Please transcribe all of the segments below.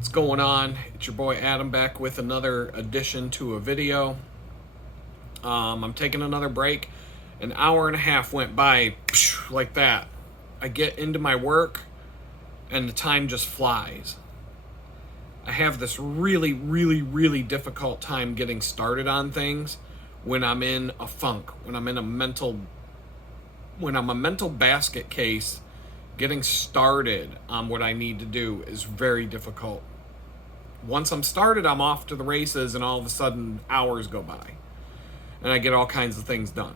What's going on? It's your boy Adam back with another addition to a video. I'm taking another break. An hour and a half went by like that. I get into my work and the time just flies. I have this really difficult time getting started on things when I'm in a funk, when I'm a mental basket case. Getting started on what I need to do is very difficult. Once I'm started, I'm off to the races, and all of a sudden hours go by and I get all kinds of things done.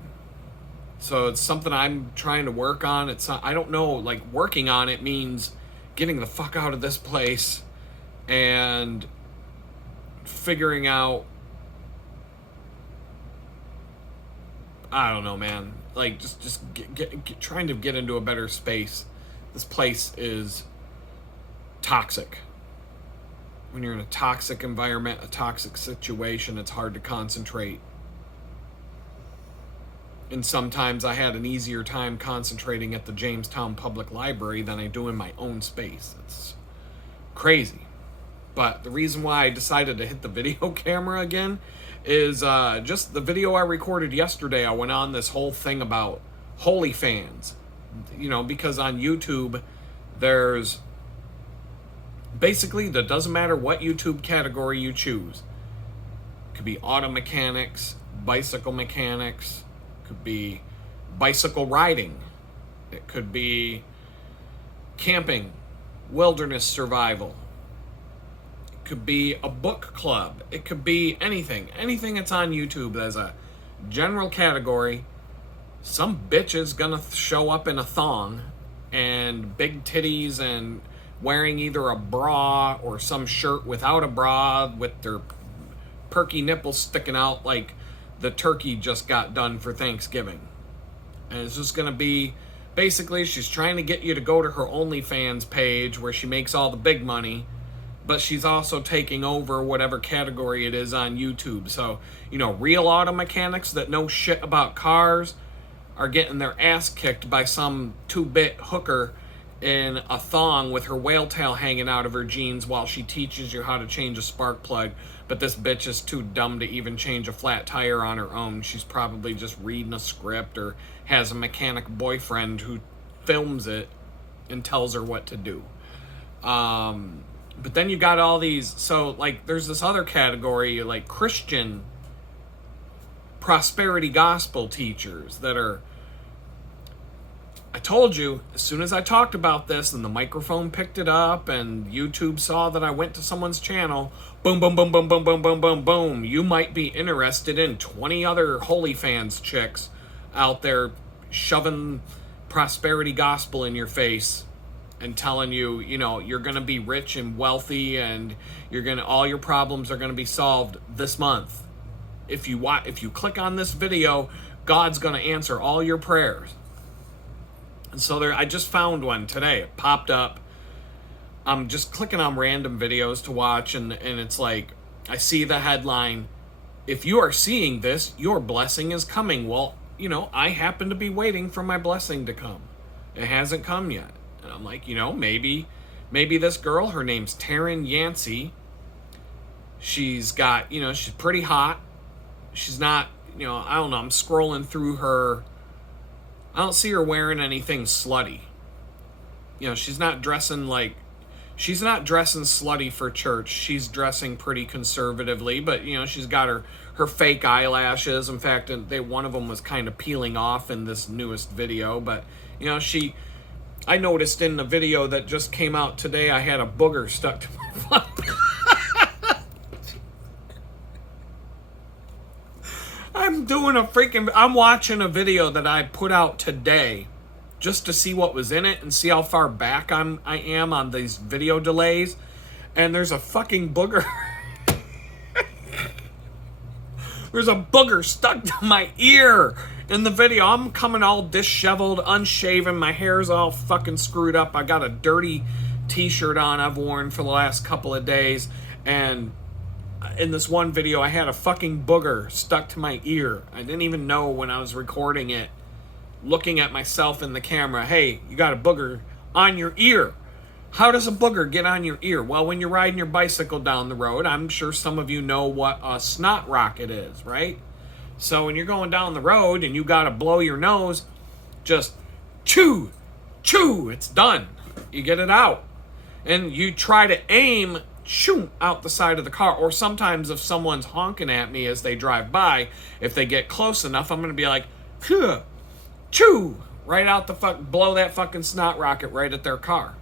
So it's something I'm trying to work on. It's not, I don't know, like, working on it means getting the fuck out of this place and figuring out, I don't know, man, like just trying to get into a better space. This place is toxic. When you're in a toxic environment, a toxic situation, it's hard to concentrate. And sometimes I had an easier time concentrating at the Jamestown Public Library than I do in my own space. It's crazy. But the reason why I decided to hit the video camera again is just the video I recorded yesterday. I went on this whole thing about holy fans. You know, because on YouTube, there's basically, that doesn't matter what YouTube category you choose. It could be auto mechanics, bicycle mechanics, it could be bicycle riding, it could be camping, wilderness survival, it could be a book club, it could be anything that's on YouTube as a general category. Some bitch is gonna show up in a thong and big titties and wearing either a bra or some shirt without a bra with their perky nipples sticking out like the turkey just got done for Thanksgiving. And it's just gonna be, basically, she's trying to get you to go to her OnlyFans page where she makes all the big money, but she's also taking over whatever category it is on YouTube. So, you know, real auto mechanics that know shit about cars are getting their ass kicked by some 2-bit hooker in a thong with her whale tail hanging out of her jeans while she teaches you how to change a spark plug. But this bitch is too dumb to even change a flat tire on her own. She's probably just reading a script or has a mechanic boyfriend who films it and tells her what to do. But then you got all these, so like there's this other category, like Christian prosperity gospel teachers that are, I told you, as soon as I talked about this and the microphone picked it up and YouTube saw that I went to someone's channel, boom, boom, boom, boom, boom, boom, boom, boom, boom. You might be interested in 20 other holy fans chicks out there shoving prosperity gospel in your face and telling you, you know, you're going to be rich and wealthy and all your problems are going to be solved this month. If you click on this video, God's going to answer all your prayers. And so I just found one today. It popped up. I'm just clicking on random videos to watch, and it's like, I see the headline, if you are seeing this, your blessing is coming. Well, you know, I happen to be waiting for my blessing to come. It hasn't come yet. And I'm like, you know, maybe this girl, her name's Taryn Yancey. She's got, you know, she's pretty hot. She's not, you know, I don't know, I'm scrolling through her. I don't see her wearing anything slutty. You know, she's not dressing slutty for church. She's dressing pretty conservatively, but, you know, she's got her fake eyelashes. In fact, one of them was kind of peeling off in this newest video. But, you know, I noticed in the video that just came out today, I had a booger stuck to my foot. I'm watching a video that I put out today just to see what was in it and see how far back I am on these video delays. And there's a fucking booger. There's a booger stuck to my ear in the video. I'm coming all disheveled, unshaven. My hair's all fucking screwed up. I got a dirty t-shirt on I've worn for the last couple of days. And in this one video, I had a fucking booger stuck to my ear. I didn't even know when I was recording it, looking at myself in the camera, hey, you got a booger on your ear. How does a booger get on your ear? Well, when you're riding your bicycle down the road, I'm sure some of you know what a snot rocket is, right? So when you're going down the road and you gotta blow your nose, just chew, chew, it's done. You get it out. And you try to aim, shoo, out the side of the car. Or sometimes if someone's honking at me as they drive by, if they get close enough, I'm gonna be like, chew, right out blow that fucking snot rocket right at their car.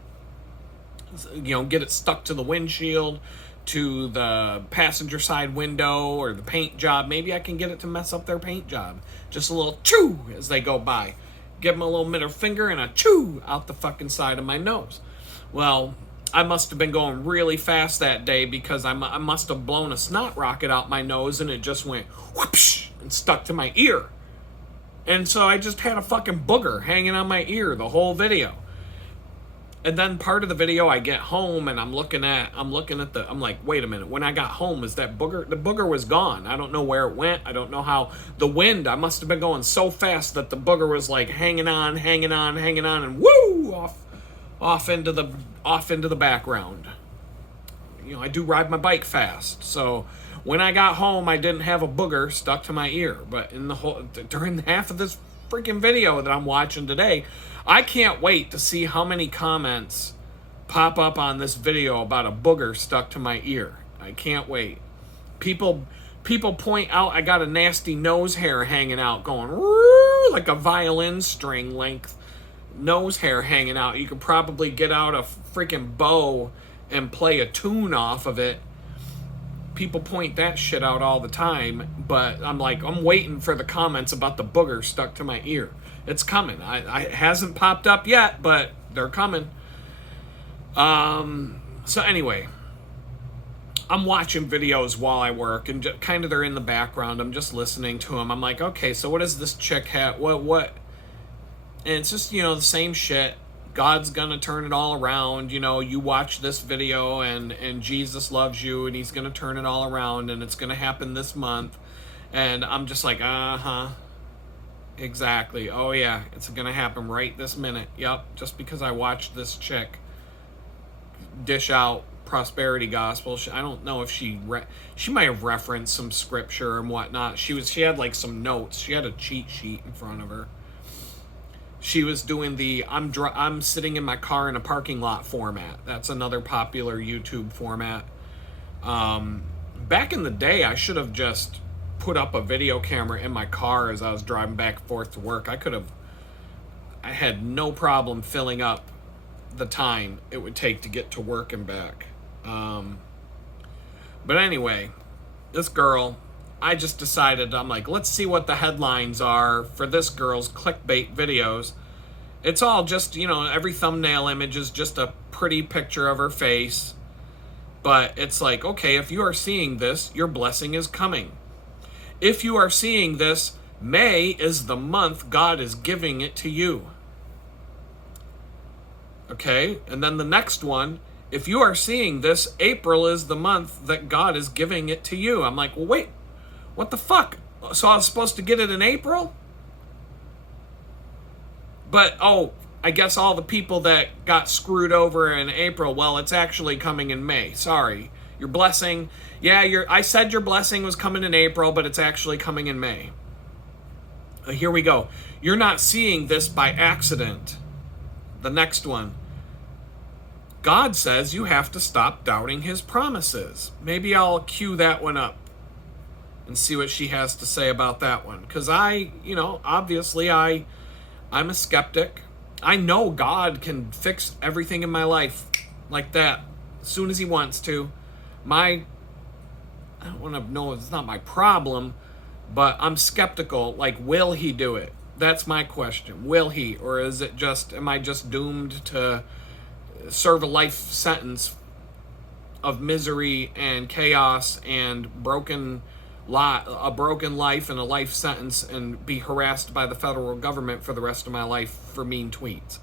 You know, get it stuck to the windshield, to the passenger side window, or the paint job. Maybe I can get it to mess up their paint job. Just a little chew as they go by. Give them a little middle finger and a chew out the fucking side of my nose. Well, I must have been going really fast that day because I must have blown a snot rocket out my nose and it just went whoopsh and stuck to my ear. And so I just had a fucking booger hanging on my ear the whole video. And then part of the video, I get home and I'm looking at I'm like, wait a minute. When I got home, is that booger? The booger was gone. I don't know where it went. I don't know how. The wind, I must have been going so fast that the booger was like hanging on, and woo, off into the background. You know, I do ride my bike fast, so when I got home, I didn't have a booger stuck to my ear. But during half of this freaking video that I'm watching today, I can't wait to see how many comments pop up on this video about a booger stuck to my ear. I can't wait. People point out I got a nasty nose hair hanging out, going like a violin string length nose hair hanging out. You could probably get out a freaking bow and play a tune off of it. People point that shit out all the time, but I'm waiting for the comments about the booger stuck to my ear. It's coming. It hasn't popped up yet, but they're coming. So anyway, I'm watching videos while I work, and kind of they're in the background. I'm just listening to them. I'm like, okay, so what does this chick have? What? And it's just, you know, the same shit. God's gonna turn it all around. You know, you watch this video and Jesus loves you and he's gonna turn it all around and it's gonna happen this month. And I'm just like, exactly. Oh yeah, it's gonna happen right this minute. Yep, just because I watched this chick dish out prosperity gospel. I don't know if she might have referenced some scripture and whatnot. She had like some notes. She had a cheat sheet in front of her. She was doing the I'm sitting in my car in a parking lot format. That's another popular YouTube format. Back in the day, I should have just put up a video camera in my car as I was driving back and forth to work. I had no problem filling up the time it would take to get to work and back. But anyway, this girl, I just decided, I'm like, let's see what the headlines are for this girl's clickbait videos. It's all just, you know, every thumbnail image is just a pretty picture of her face. But it's like, okay, if you are seeing this, your blessing is coming. If you are seeing this, May is the month God is giving it to you. Okay, and then the next one, if you are seeing this, April is the month that God is giving it to you. I'm like, well, wait, what the fuck? So I was supposed to get it in April? But, I guess all the people that got screwed over in April, well, it's actually coming in May. Sorry. Your blessing, I said your blessing was coming in April, but it's actually coming in May. Here we go. You're not seeing this by accident. The next one. God says you have to stop doubting his promises. Maybe I'll cue that one up and see what she has to say about that one. Because obviously I'm a skeptic. I know God can fix everything in my life like that as soon as he wants to. I don't want to know, it's not my problem, but I'm skeptical. Like, will he do it? That's my question. Will he? Or am I just doomed to serve a life sentence of misery and chaos and a broken life and a life sentence and be harassed by the federal government for the rest of my life for mean tweets?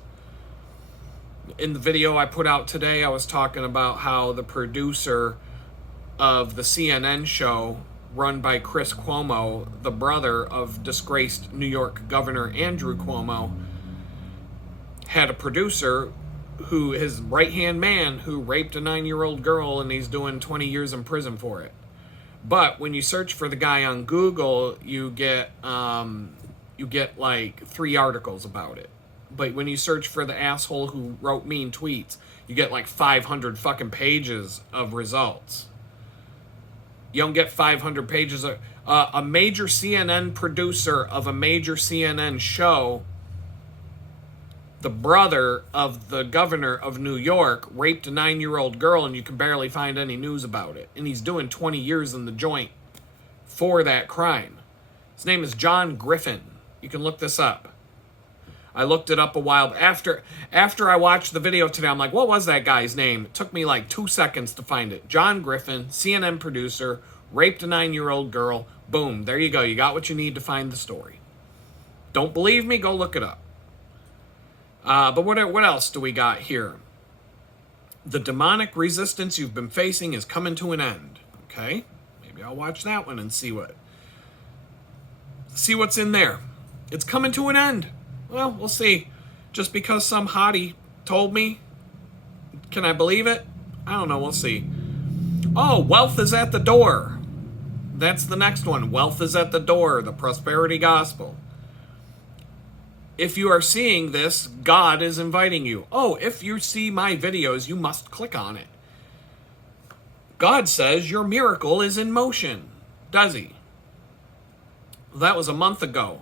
In the video I put out today, I was talking about how the producer of the CNN show run by Chris Cuomo, the brother of disgraced New York Governor Andrew Cuomo, had a producer his right-hand man who raped a 9-year-old girl, and he's doing 20 years in prison for it. But when you search for the guy on Google, you get like 3 articles about it. But when you search for the asshole who wrote mean tweets, you get like 500 fucking pages of results. You don't get 500 pages of... a major CNN producer of a major CNN show, the brother of the governor of New York, raped a 9-year-old girl, and you can barely find any news about it. And he's doing 20 years in the joint for that crime. His name is John Griffin. You can look this up. I looked it up a while after I watched the video today. I'm like, what was that guy's name? It took me like 2 seconds to find it. John Griffin, CNN producer, raped a 9-year-old girl. Boom, there you go. You got what you need to find the story. Don't believe me? Go look it up. But what else do we got here? The demonic resistance you've been facing is coming to an end. Okay, maybe I'll watch that one and see what's in there. It's coming to an end. Well, we'll see. Just because some hottie told me, can I believe it? I don't know. We'll see. Oh, wealth is at the door. That's the next one. Wealth is at the door. The prosperity gospel. If you are seeing this, God is inviting you. Oh, if you see my videos, you must click on it. God says your miracle is in motion. Does he? Well, that was a month ago.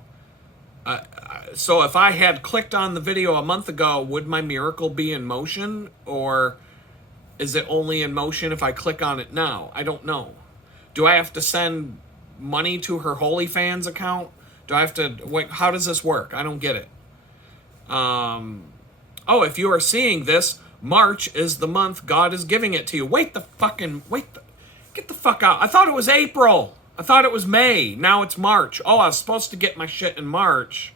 So if I had clicked on the video a month ago, would my miracle be in motion? Or is it only in motion if I click on it now? I don't know. Do I have to send money to her OnlyFans account? Do I have to... Wait, how does this work? I don't get it. Oh, if you are seeing this, March is the month God is giving it to you. Get the fuck out. I thought it was April. I thought it was May. Now it's March. Oh, I was supposed to get my shit in March.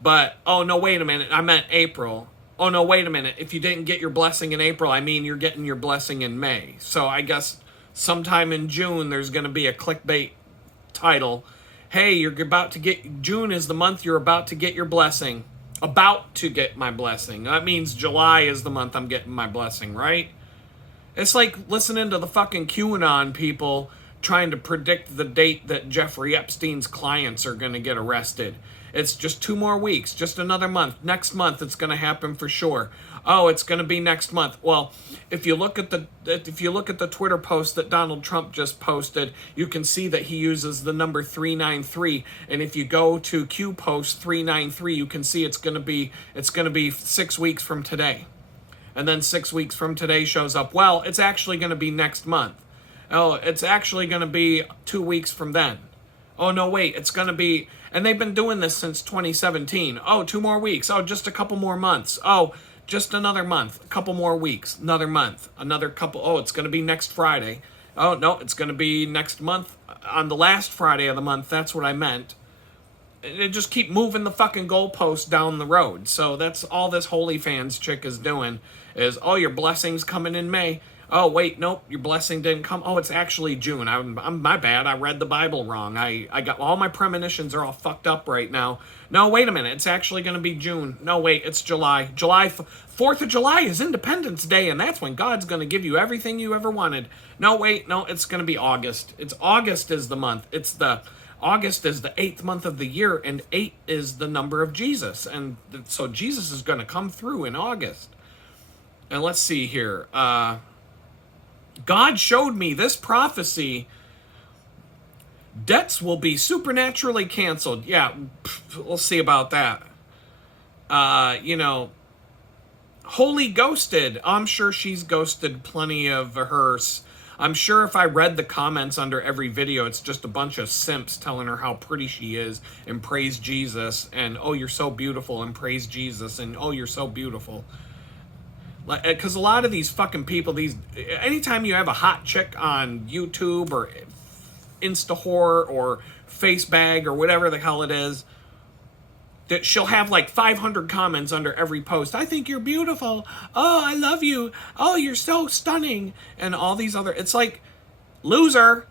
But, oh, no, wait a minute. I meant April. Oh, no, wait a minute. If you didn't get your blessing in April, I mean you're getting your blessing in May. So I guess sometime in June there's going to be a clickbait title. Hey, you're about to get... June is the month you're about to get your blessing. About to get my blessing. That means July is the month I'm getting my blessing, right? It's like listening to the fucking QAnon people trying to predict the date that Jeffrey Epstein's clients are going to get arrested. It's just 2 more weeks, just another month. Next month it's going to happen for sure. Oh, it's going to be next month. Well, if you look at the Twitter post that Donald Trump just posted, you can see that he uses the number 393. And if you go to Q post 393, you can see it's going to be 6 weeks from today. And then 6 weeks from today shows up. Well, it's actually going to be next month. Oh, it's actually going to be 2 weeks from then. Oh, no, wait, it's going to be... And they've been doing this since 2017. Oh, 2 more weeks. Oh, just a couple more months. Oh, just another month. A couple more weeks. Another month. Another couple... Oh, it's going to be next Friday. Oh, no, it's going to be next month. On the last Friday of the month, that's what I meant. It just keep moving the fucking goalpost down the road. So that's all this OnlyFans chick is doing is, oh, your blessing's coming in May. Oh, wait, nope, your blessing didn't come. Oh, it's actually June. I'm my bad. I read the Bible wrong. I got all my premonitions are all fucked up right now. No, wait a minute. It's actually going to be June. No, wait, it's July. 4th of July is Independence Day, and that's when God's going to give you everything you ever wanted. No, wait, no, it's going to be August. It's August is the month. August is the 8th month of the year, and 8 is the number of Jesus. And so Jesus is going to come through in August. And let's see here. God showed me this prophecy. Debts will be supernaturally canceled. Yeah, we'll see about that. Holy ghosted. I'm sure she's ghosted plenty of hers. I'm sure if I read the comments under every video, it's just a bunch of simps telling her how pretty she is and praise Jesus. And, oh, you're so beautiful and praise Jesus. And, oh, you're so beautiful. Because a lot of these fucking people, anytime you have a hot chick on YouTube or Instahore or Facebag or whatever the hell it is, that she'll have like 500 comments under every post. I think you're beautiful. Oh, I love you. Oh, you're so stunning. And all these other, it's like, loser.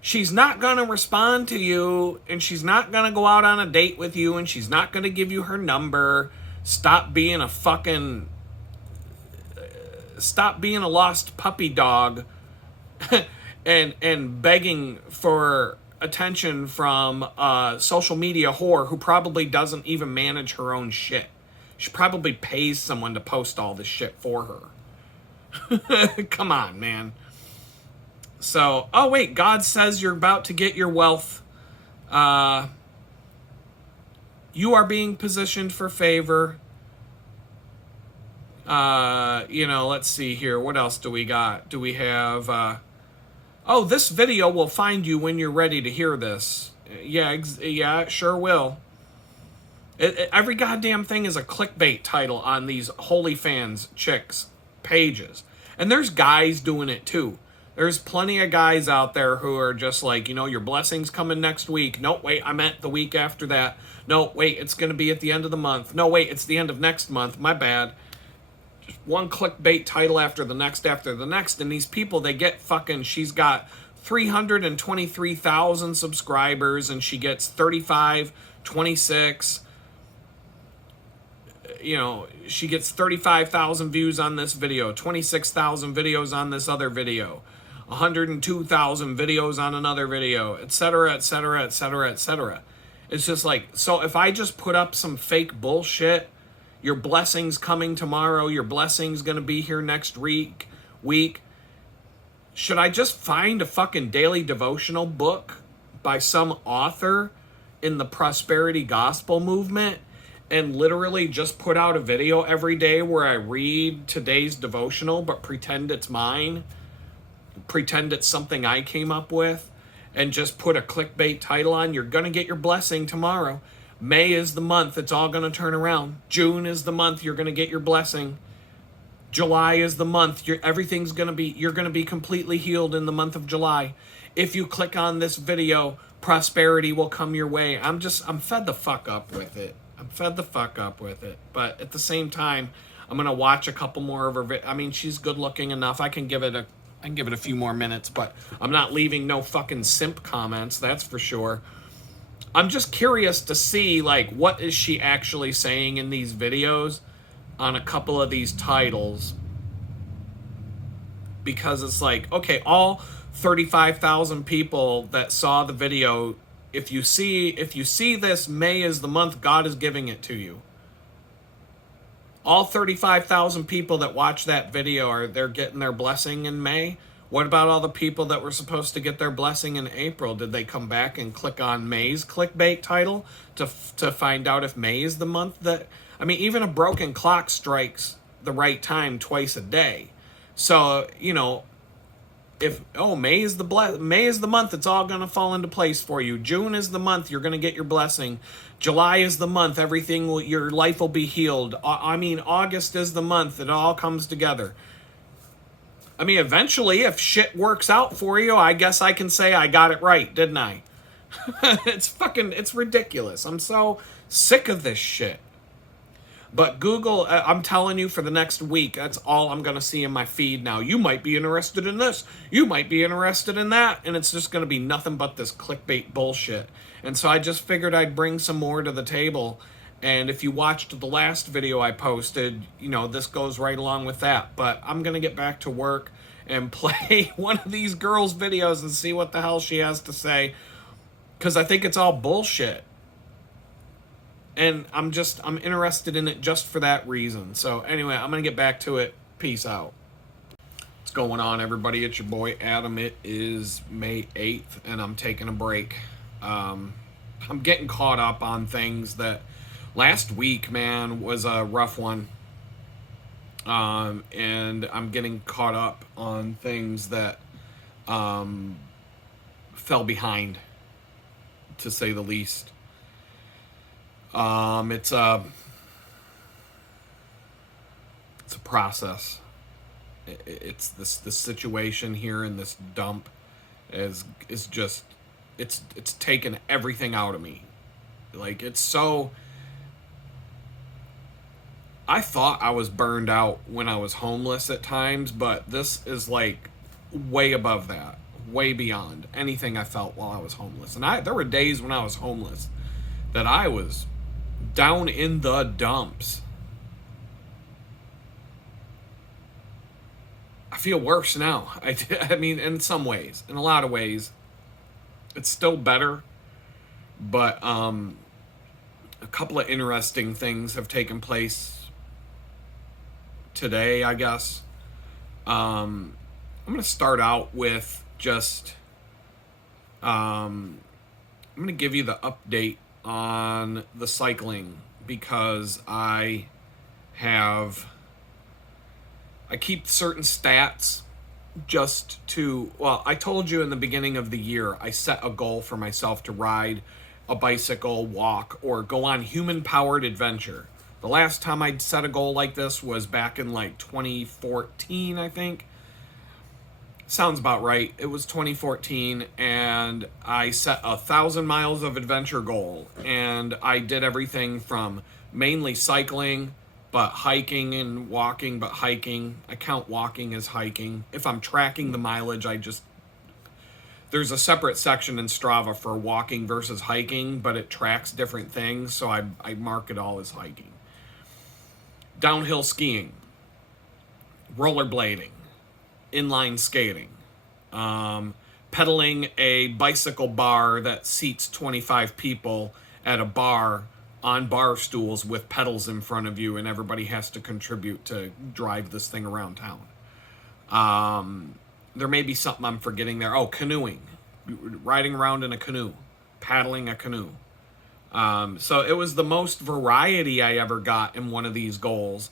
She's not going to respond to you, and she's not going to go out on a date with you, and she's not going to give you her number. Stop being a lost puppy dog and begging for attention from a social media whore who probably doesn't even manage her own shit. She probably pays someone to post all this shit for her. Come on, man. So, oh wait, God says you're about to get your wealth. You are being positioned for favor. Let's see here. What else do we got? Do we have, oh, this video will find you when you're ready to hear this. Yeah, it sure will. Every goddamn thing is a clickbait title on these OnlyFans chicks pages. And there's guys doing it too. There's plenty of guys out there who are just like, your blessing's coming next week. No, wait, I meant the week after that. No, wait, it's going to be at the end of the month. No, wait, it's the end of next month. My bad. Just one clickbait title after the next. And these people, they get she's got 323,000 subscribers and she gets 35, 26. She gets 35,000 views on this video, 26,000 videos on this other video, 102,000 videos on another video, etc., etc., etc., etc. It's just like, so if I just put up some fake bullshit, your blessing's coming tomorrow, your blessing's going to be here next week, should I just find a fucking daily devotional book by some author in the prosperity gospel movement and literally just put out a video every day where I read today's devotional but pretend it's mine, pretend it's something I came up with, and just put a clickbait title on, you're going to get your blessing tomorrow. May is the month, it's all going to turn around. June is the month, you're going to get your blessing. July is the month, you're going to be completely healed in the month of July. If you click on this video, prosperity will come your way. I'm fed the fuck up with it. But at the same time, I'm going to watch a couple more of her she's good looking enough. I can give it a few more minutes, but I'm not leaving no fucking simp comments, that's for sure. I'm just curious to see, what is she actually saying in these videos on a couple of these titles. Because it's like, okay, all 35,000 people that saw the video, if you see this, May is the month God is giving it to you. All 35,000 people that watch that video, they're getting their blessing in May? What about all the people that were supposed to get their blessing in April? Did they come back and click on May's clickbait title to find out if May is the month that... even a broken clock strikes the right time twice a day. So, if May is the month, it's all going to fall into place for you. June is the month, you're going to get your blessing. July is the month, your life will be healed. August is the month, it all comes together. Eventually, if shit works out for you, I guess I can say I got it right, didn't I? It's ridiculous. I'm so sick of this shit. But Google, I'm telling you, for the next week, that's all I'm going to see in my feed now. You might be interested in this. You might be interested in that. And it's just going to be nothing but this clickbait bullshit. And so I just figured I'd bring some more to the table. And if you watched the last video I posted, this goes right along with that. But I'm going to get back to work and play one of these girls' videos and see what the hell she has to say. Because I think it's all bullshit. And I'm interested in it just for that reason. So anyway, I'm going to get back to it. Peace out. What's going on, everybody? It's your boy Adam. It is May 8th, and I'm taking a break. I'm getting caught up on things that... Last week, man, was a rough one. And I'm getting caught up on things that fell behind, to say the least. It's a process. It's this situation here in this dump is just it's taken everything out of me. It's so... I thought I was burned out when I was homeless at times, but this is way above that, way beyond anything I felt while I was homeless. And there were days when I was homeless that I was down in the dumps. feel worse now. I mean, in some ways, in a lot of ways, it's still better, but a couple of interesting things have taken place today, I guess. I'm going to start out with just, I'm going to give you the update on the cycling, because I keep certain stats just to, well, I told you in the beginning of the year, I set a goal for myself to ride a bicycle, walk, or go on human-powered adventure. The last time I'd set a goal like this was back in like 2014, I think. Sounds about right. It was 2014, and I set 1,000 miles of adventure goal, and I did everything from mainly cycling, but hiking and walking, but hiking. I count walking as hiking. If I'm tracking the mileage, there's a separate section in Strava for walking versus hiking, but it tracks different things, so I mark it all as hiking. Downhill skiing, rollerblading, inline skating, pedaling a bicycle bar that seats 25 people at a bar on bar stools with pedals in front of you, and everybody has to contribute to drive this thing around town. There may be something I'm forgetting there. Oh, canoeing, riding around in a canoe, paddling a canoe. So it was the most variety I ever got in one of these goals.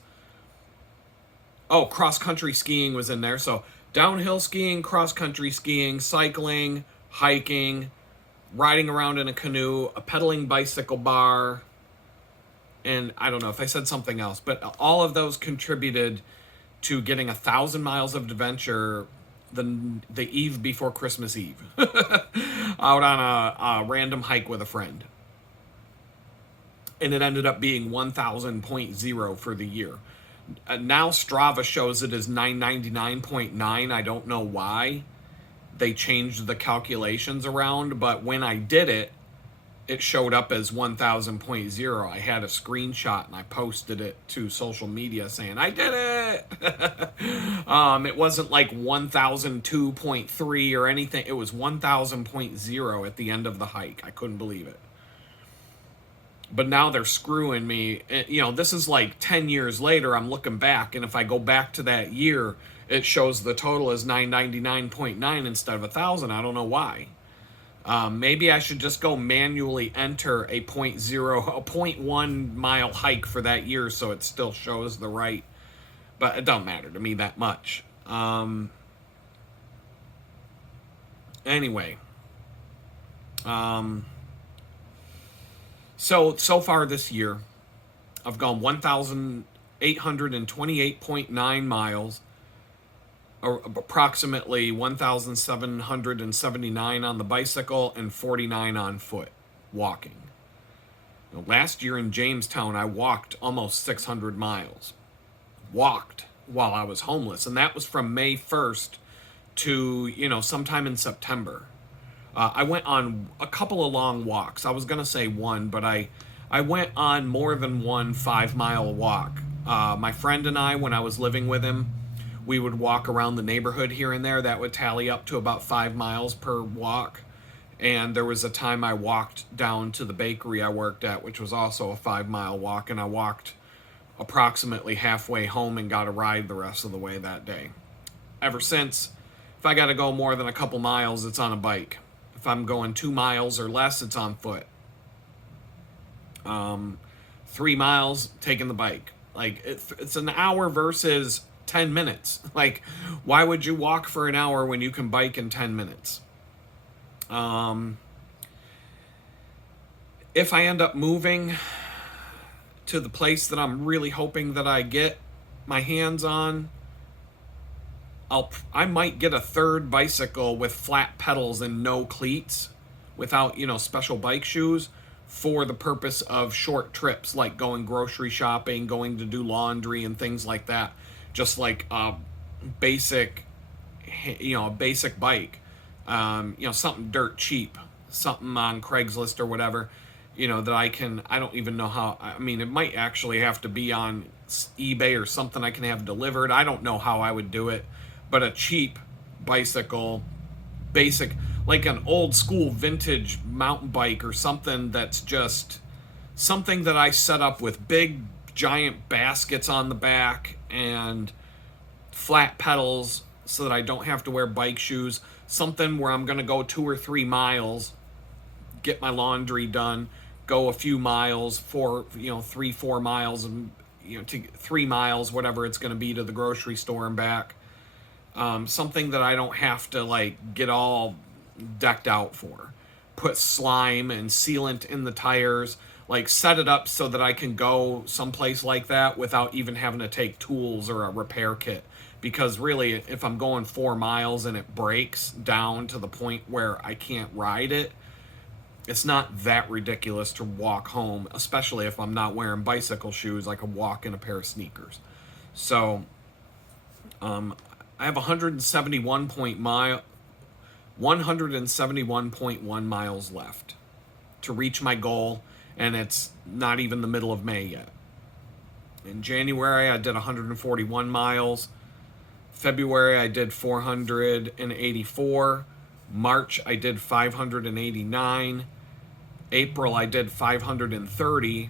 Oh, cross-country skiing was in there. So downhill skiing, cross-country skiing, cycling, hiking, riding around in a canoe, a pedaling bicycle bar, and I don't know if I said something else, but all of those contributed to getting 1,000 miles of adventure the eve before Christmas Eve out on a random hike with a friend. And it ended up being 1,000.0 for the year. Now Strava shows it as 999.9. I don't know why they changed the calculations around, but when I did it, it showed up as 1,000.0. I had a screenshot and I posted it to social media saying, I did it! It wasn't like 1,002.3 or anything. It was 1,000.0 at the end of the hike. I couldn't believe it. But now they're screwing me. You know, this is like 10 years later. I'm looking back, and if I go back to that year, it shows the total as 999.9 instead of 1,000. I don't know why. Maybe I should just go manually enter a 0.1 mile hike for that year so it still shows the right. But it don't matter to me that much. Anyway. So far this year, I've gone 1,828.9 miles, or approximately 1,779 on the bicycle and 49 on foot, walking. Now, last year in Jamestown, I walked almost 600 miles. Walked while I was homeless, and that was from May 1st to, sometime in September. I went on a couple of long walks. I was going to say one, but I went on more than one 5-mile walk. My friend and I, when I was living with him, we would walk around the neighborhood here and there. That would tally up to about 5 miles per walk. And there was a time I walked down to the bakery I worked at, which was also a 5-mile walk, and I walked approximately halfway home and got a ride the rest of the way that day. Ever since, if I got to go more than a couple miles, it's on a bike. If I'm going 2 miles or less, it's on foot. 3 miles, taking the bike. Like, it's an hour versus 10 minutes. Like, why would you walk for an hour when you can bike in 10 minutes? If I end up moving to the place that I'm really hoping that I get my hands on, I might get a third bicycle with flat pedals and no cleats, without, special bike shoes, for the purpose of short trips, like going grocery shopping, going to do laundry and things like that. Just like a basic bike, something dirt cheap, something on Craigslist or whatever, that I don't even know how, it might actually have to be on eBay or something I can have delivered. I don't know how I would do it. but a cheap bicycle, basic, like an old school vintage mountain bike or something that's just something that I set up with big giant baskets on the back and flat pedals so that I don't have to wear bike shoes. Something where I'm going to go 2 or 3 miles, get my laundry done, go a few miles, 3-4 miles, and to 3 miles, whatever it's going to be, to the grocery store and back. Something that I don't have to like get all decked out for. Put slime and sealant in the tires, like set it up so that I can go someplace like that without even having to take tools or a repair kit. Because really, if I'm going 4 miles and it breaks down to the point where I can't ride it, it's not that ridiculous to walk home, especially if I'm not wearing bicycle shoes. I could walk in a pair of sneakers. So, I have 171.1 miles left to reach my goal, and it's not even the middle of May yet. In January, I did 141 miles. February, I did 484. March, I did 589. April, I did 530.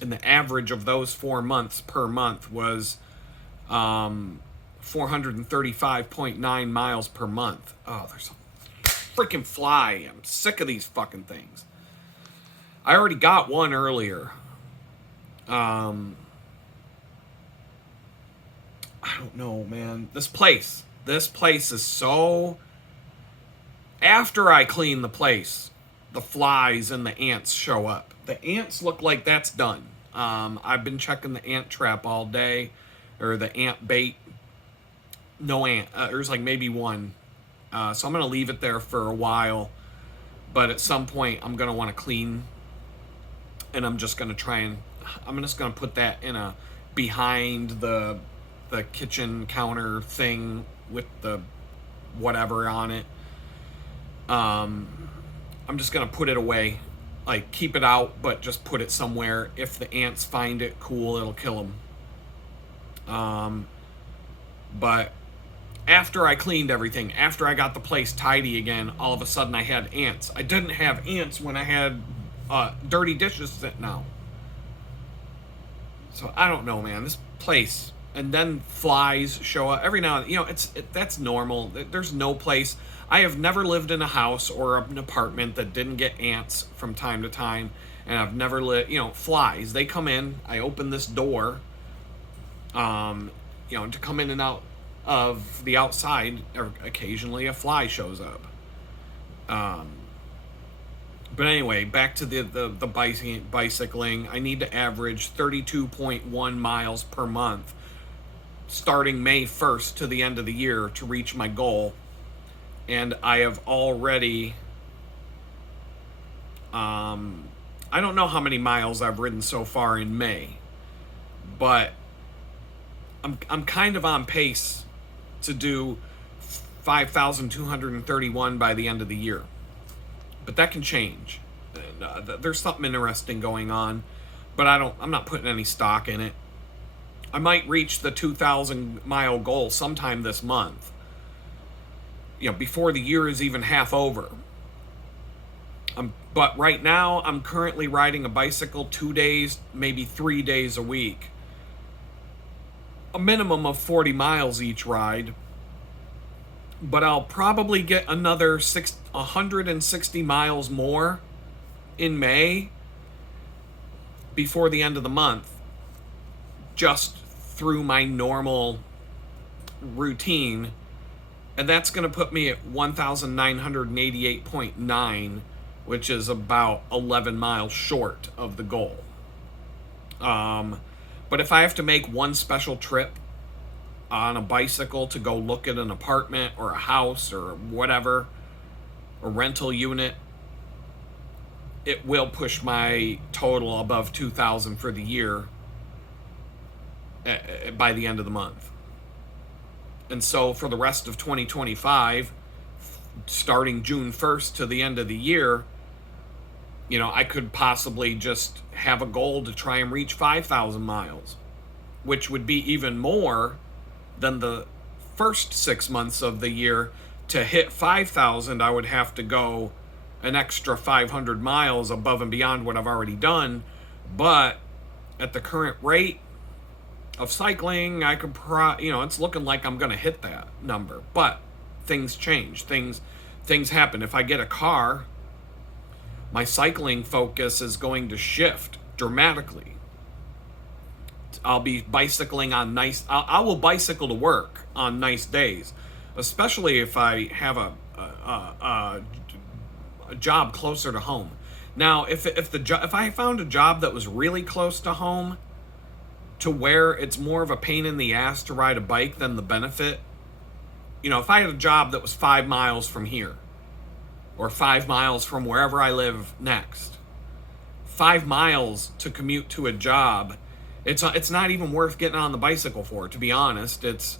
And the average of those 4 months per month was 435.9 miles per month. Oh, there's a freaking fly. I'm sick of these fucking things. I already got one earlier. I don't know, man. This place is so... After I clean the place, the flies and the ants show up. The ants look like that's done. I've been checking the ant trap all day, or the ant bait. No ant. There's like maybe one. So I'm going to leave it there for a while. But at some point, I'm going to want to clean. And I'm just going to put that in a behind the kitchen counter thing with the whatever on it. I'm just going to put it away. Like, keep it out, but just put it somewhere. If the ants find it, cool, it'll kill them. But after I cleaned everything, after I got the place tidy again, all of a sudden I had ants. I didn't have ants when I had dirty dishes sitting out. So I don't know, man. This place, and then flies show up every now and then. That's normal. There's no place. I have never lived in a house or an apartment that didn't get ants from time to time, and I've never lived. Flies. They come in. I open this door. To come in and out of the outside. Occasionally, a fly shows up. But anyway, back to the bicycling. I need to average 32.1 miles per month starting May 1st to the end of the year to reach my goal. And I have already, I don't know how many miles I've ridden so far in May, but I'm kind of on pace to do 5,231 by the end of the year. But that can change. There's something interesting going on, but I'm not putting any stock in it. I might reach the 2,000 mile goal sometime this month. Before the year is even half over. But right now, I'm currently riding a bicycle 2 days, maybe 3 days a week. A minimum of 40 miles each ride. But I'll probably get another 160 miles more in May before the end of the month, just through my normal routine. And that's going to put me at 1,988.9, which is about 11 miles short of the goal. But if I have to make one special trip on a bicycle to go look at an apartment or a house or whatever, a rental unit, it will push my total above 2,000 for the year by the end of the month. And so for the rest of 2025, starting June 1st to the end of the year, I could possibly just have a goal to try and reach 5,000 miles, which would be even more than the first 6 months of the year to hit 5,000, I would have to go an extra 500 miles above and beyond what I've already done. But at the current rate of cycling, I could it's looking like I'm going to hit that number. But things change. Things happen. If I get a car, my cycling focus is going to shift dramatically. I'll be bicycling on I will bicycle to work on nice days, especially if I have a job closer to home. Now, if I found a job that was really close to home, to where it's more of a pain in the ass to ride a bike than the benefit. If I had a job that was 5 miles from here, or 5 miles from wherever I live next, 5 miles to commute to a job, it's not even worth getting on the bicycle for, to be honest. It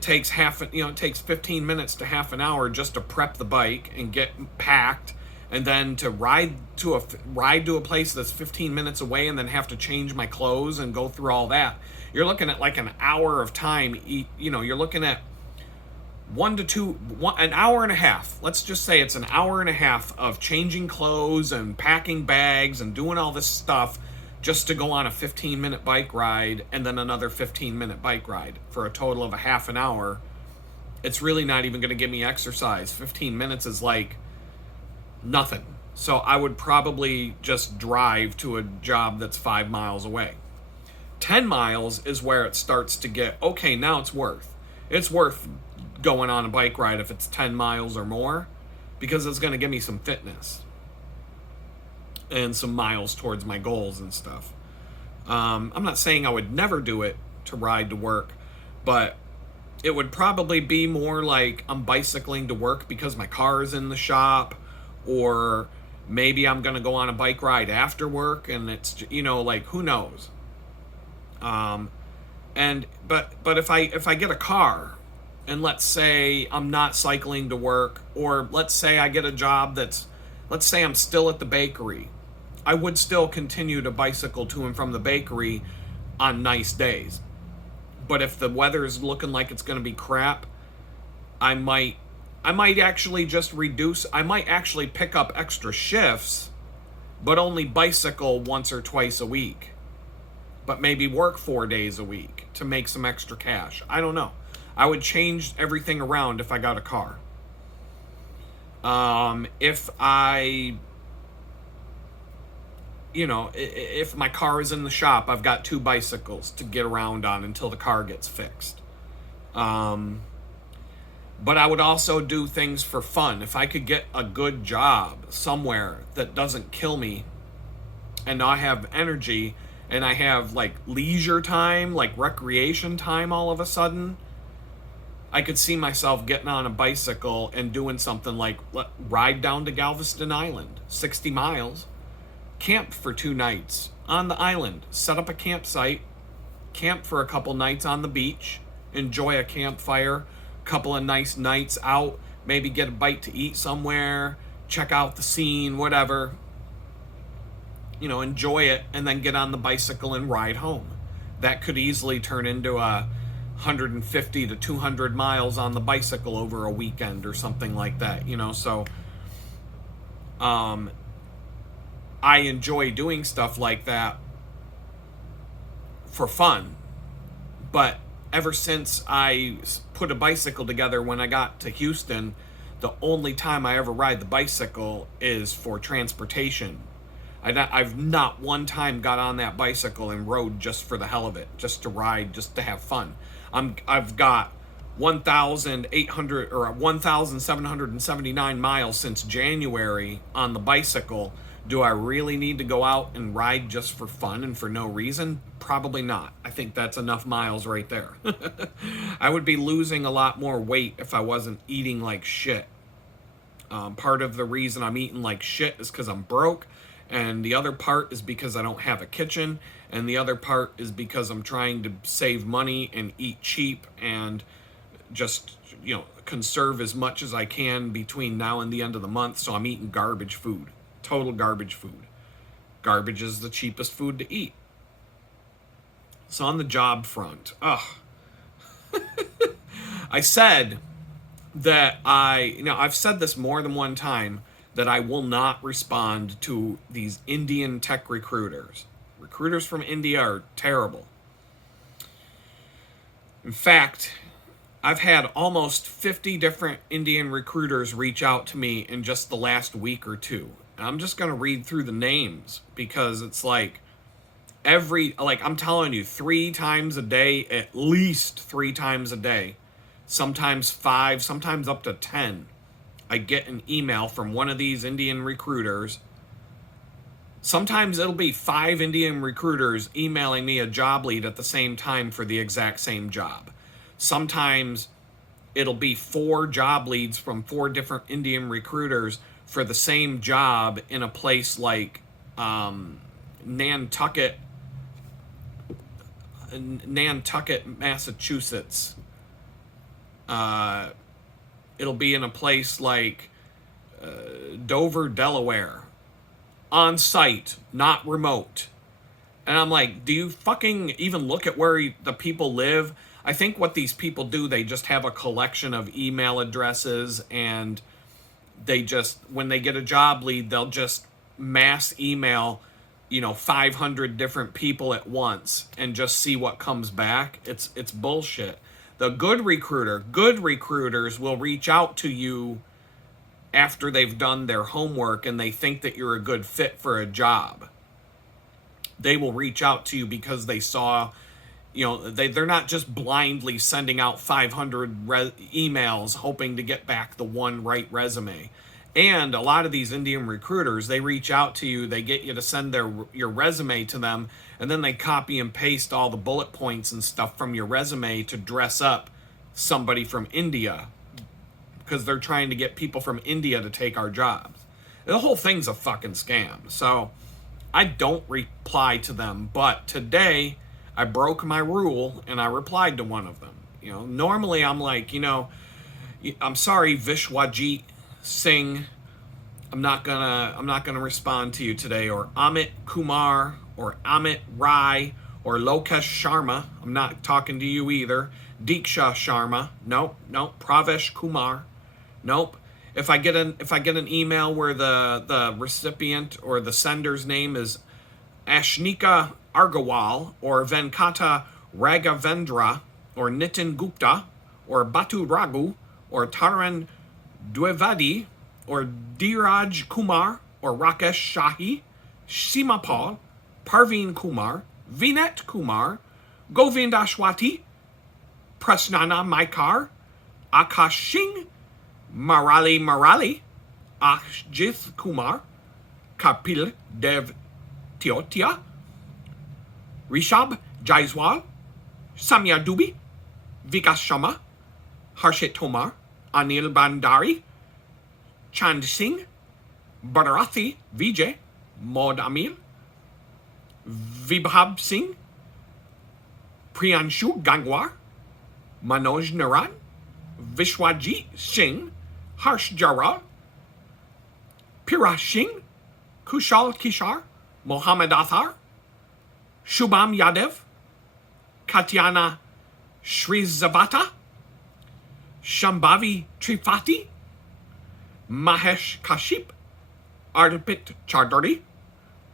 takes it takes 15 minutes to half an hour just to prep the bike and get packed, and then to ride to a place that's 15 minutes away and then have to change my clothes and go through all that. You're looking at like an hour of time. You're looking at an hour and a half. Let's just say it's an hour and a half of changing clothes and packing bags and doing all this stuff just to go on a 15-minute bike ride and then another 15-minute bike ride for a total of a half an hour. It's really not even going to give me exercise. 15 minutes is like nothing. So I would probably just drive to a job that's 5 miles away. 10 miles is where it starts to get, okay, now it's worth going on a bike ride if it's 10 miles or more, because it's going to give me some fitness and some miles towards my goals and stuff. I'm not saying I would never do it to ride to work, but it would probably be more like I'm bicycling to work because my car is in the shop, or maybe I'm going to go on a bike ride after work, and it's, like, who knows? But if I get a car, and let's say I'm not cycling to work, or let's say I get a job let's say I'm still at the bakery, I would still continue to bicycle to and from the bakery on nice days. But if the weather is looking like it's going to be crap, I might actually just reduce. I might actually pick up extra shifts, but only bicycle once or twice a week. But maybe work 4 days a week to make some extra cash. I don't know. I would change everything around if I got a car. If my car is in the shop, I've got 2 bicycles to get around on until the car gets fixed. But I would also do things for fun. If I could get a good job somewhere that doesn't kill me, and I have energy, and I have like leisure time, like recreation time all of a sudden, I could see myself getting on a bicycle and doing something like ride down to Galveston Island, 60 miles, camp for 2 nights on the island, set up a campsite, camp for a couple nights on the beach, enjoy a campfire, couple of nice nights out, maybe get a bite to eat somewhere, check out the scene, whatever, enjoy it, and then get on the bicycle and ride home. That could easily turn into 150 to 200 miles on the bicycle over a weekend or something like that, so I enjoy doing stuff like that for fun. But ever since I put a bicycle together when I got to Houston, the only time I ever ride the bicycle is for transportation. I've not one time got on that bicycle and rode just for the hell of it, just to ride, just to have fun. I've got 1,800 or 1,779 miles since January on the bicycle. Do I really need to go out and ride just for fun and for no reason? Probably not. I think that's enough miles right there. I would be losing a lot more weight if I wasn't eating like shit. Part of the reason I'm eating like shit is because I'm broke, and the other part is because I don't have a kitchen, and the other part is because I'm trying to save money and eat cheap and just, conserve as much as I can between now and the end of the month, so I'm eating garbage food. Total garbage food. Garbage is the cheapest food to eat. So on the job front, I said that I've said this more than one time, that I will not respond to these Indian tech recruiters. Recruiters from India are terrible. In fact, I've had almost 50 different Indian recruiters reach out to me in just the last week or two. And I'm just going to read through the names, because it's like I'm telling you, 3 times a day, at least 3 times a day, sometimes 5, sometimes up to 10, I get an email from one of these Indian recruiters. Sometimes it'll be 5 Indian recruiters emailing me a job lead at the same time for the exact same job. Sometimes it'll be 4 job leads from 4 different Indian recruiters for the same job in a place like Nantucket, Massachusetts. It'll be in a place like Dover, Delaware. On site, not remote. And I'm like, do you fucking even look at where the people live? I think what these people do, they just have a collection of email addresses, and they just, when they get a job lead, they'll just mass email 500 different people at once and just see what comes back. It's bullshit. The good recruiters will reach out to you after they've done their homework and they think that you're a good fit for a job. They will reach out to you because they saw, they're not just blindly sending out 500 emails hoping to get back the one right resume. And a lot of these Indian recruiters, they reach out to you, they get you to send your resume to them, and then they copy and paste all the bullet points and stuff from your resume to dress up somebody from India, because they're trying to get people from India to take our jobs. The whole thing's a fucking scam. So I don't reply to them, but today I broke my rule and I replied to one of them. Normally I'm like, I'm sorry, Vishwajit Singh, I'm not gonna respond to you today, or Amit Kumar, or Amit Rai, or Lokesh Sharma. I'm not talking to you either. Diksha Sharma. Nope. Pravesh Kumar. Nope. If I get an email where the recipient or the sender's name is Ashnika Argawal, or Venkata Raghavendra, or Nitin Gupta, or Batu Raghu, or Taran Dwivedi, or Dheeraj Kumar, or Rakesh Shahi, Seema Paul, Parveen Kumar, Vinet Kumar, Govind Ashwati, Prasnana Maikar, Akash Singh, Marali, Akshjith Kumar, Kapil Dev Tiotia, Rishab Jaiswal, Samya Dubey, Vikas Sharma, Harshit Tomar, Anil Bandari, Chand Singh, Bharati Vijay, Maud Amil, Vibhab Singh, Priyanshu Gangwar, Manoj Naran, Vishwajit Singh, Harsh Jaral, Pira Singh, Kushal Kishar, Mohammed Athar, Shubham Yadev, Katyana Shrizavata, Shambhavi Tripathi, Mahesh Kaship, Arpit Chaudhary,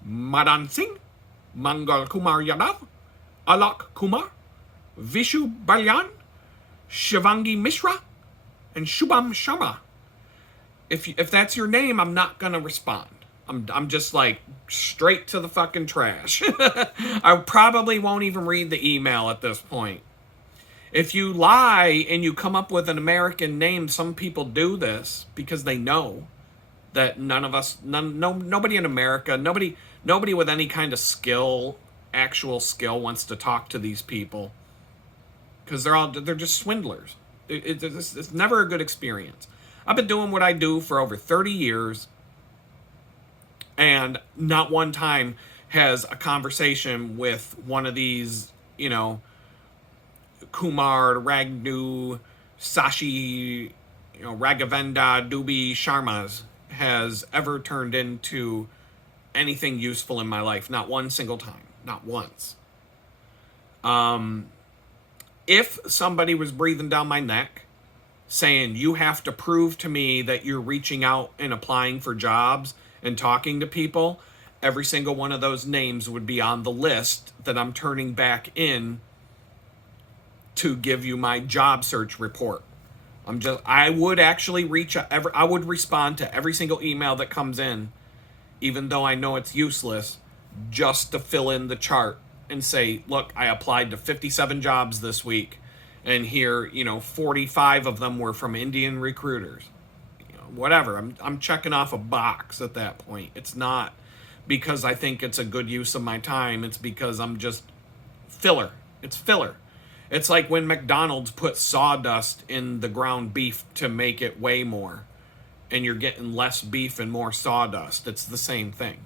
Madan Singh, Mangal Kumar Yadav, Alok Kumar, Vishu Balyan, Shivangi Mishra, and Shubham Sharma. If that's your name, I'm not gonna respond. I'm just like straight to the fucking trash. I probably won't even read the email at this point. If you lie and you come up with an American name, some people do this because they know that nobody in America, nobody with any kind of actual skill wants to talk to these people, because they're just swindlers. It's never a good experience. I've been doing what I do for over 30 years, and not one time has a conversation with one of these, Kumar, Ragnu, Sashi, Raghavendra, Dubey, Sharmas has ever turned into anything useful in my life. Not one single time. Not once. if somebody was breathing down my neck saying, you have to prove to me that you're reaching out and applying for jobs and talking to people, every single one of those names would be on the list that I'm turning back in to give you my job search report. I would actually I would respond to every single email that comes in, even though I know it's useless, just to fill in the chart and say, look, I applied to 57 jobs this week, and here, 45 of them were from Indian recruiters. Whatever. I'm checking off a box at that point. It's not because I think it's a good use of my time. It's because I'm just filler. It's filler. It's like when McDonald's put sawdust in the ground beef to make it weigh more, and you're getting less beef and more sawdust. It's the same thing.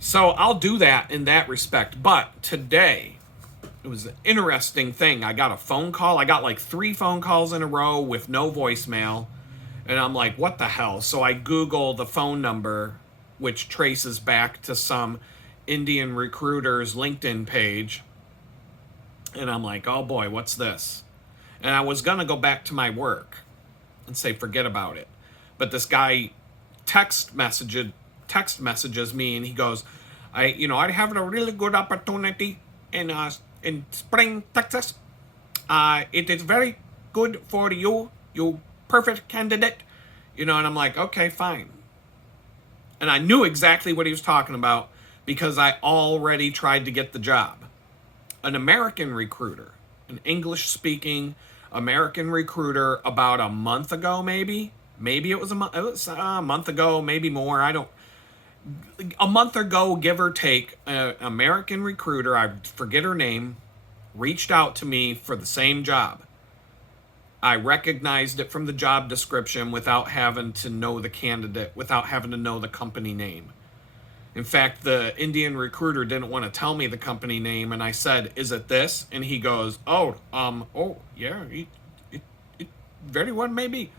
So I'll do that in that respect. But today, it was an interesting thing. I got a phone call. I got like 3 phone calls in a row with no voicemail. And I'm like, what the hell? So I Google the phone number, which traces back to some Indian recruiter's LinkedIn page. And I'm like, oh boy, what's this? And I was going to go back to my work and say, forget about it. But this guy text messages me, and he goes, I have a really good opportunity in Spring, Texas. It is very good for you. You perfect candidate. And I'm like, okay, fine. And I knew exactly what he was talking about because I already tried to get the job. An American recruiter, an English-speaking American recruiter, about a month ago, maybe it was a month ago, maybe more. A month ago, give or take, an American recruiter, I forget her name, reached out to me for the same job. I recognized it from the job description without having to know the candidate, without having to know the company name. In fact, the Indian recruiter didn't want to tell me the company name, and I said, is it this? And he goes, yeah, it very well maybe.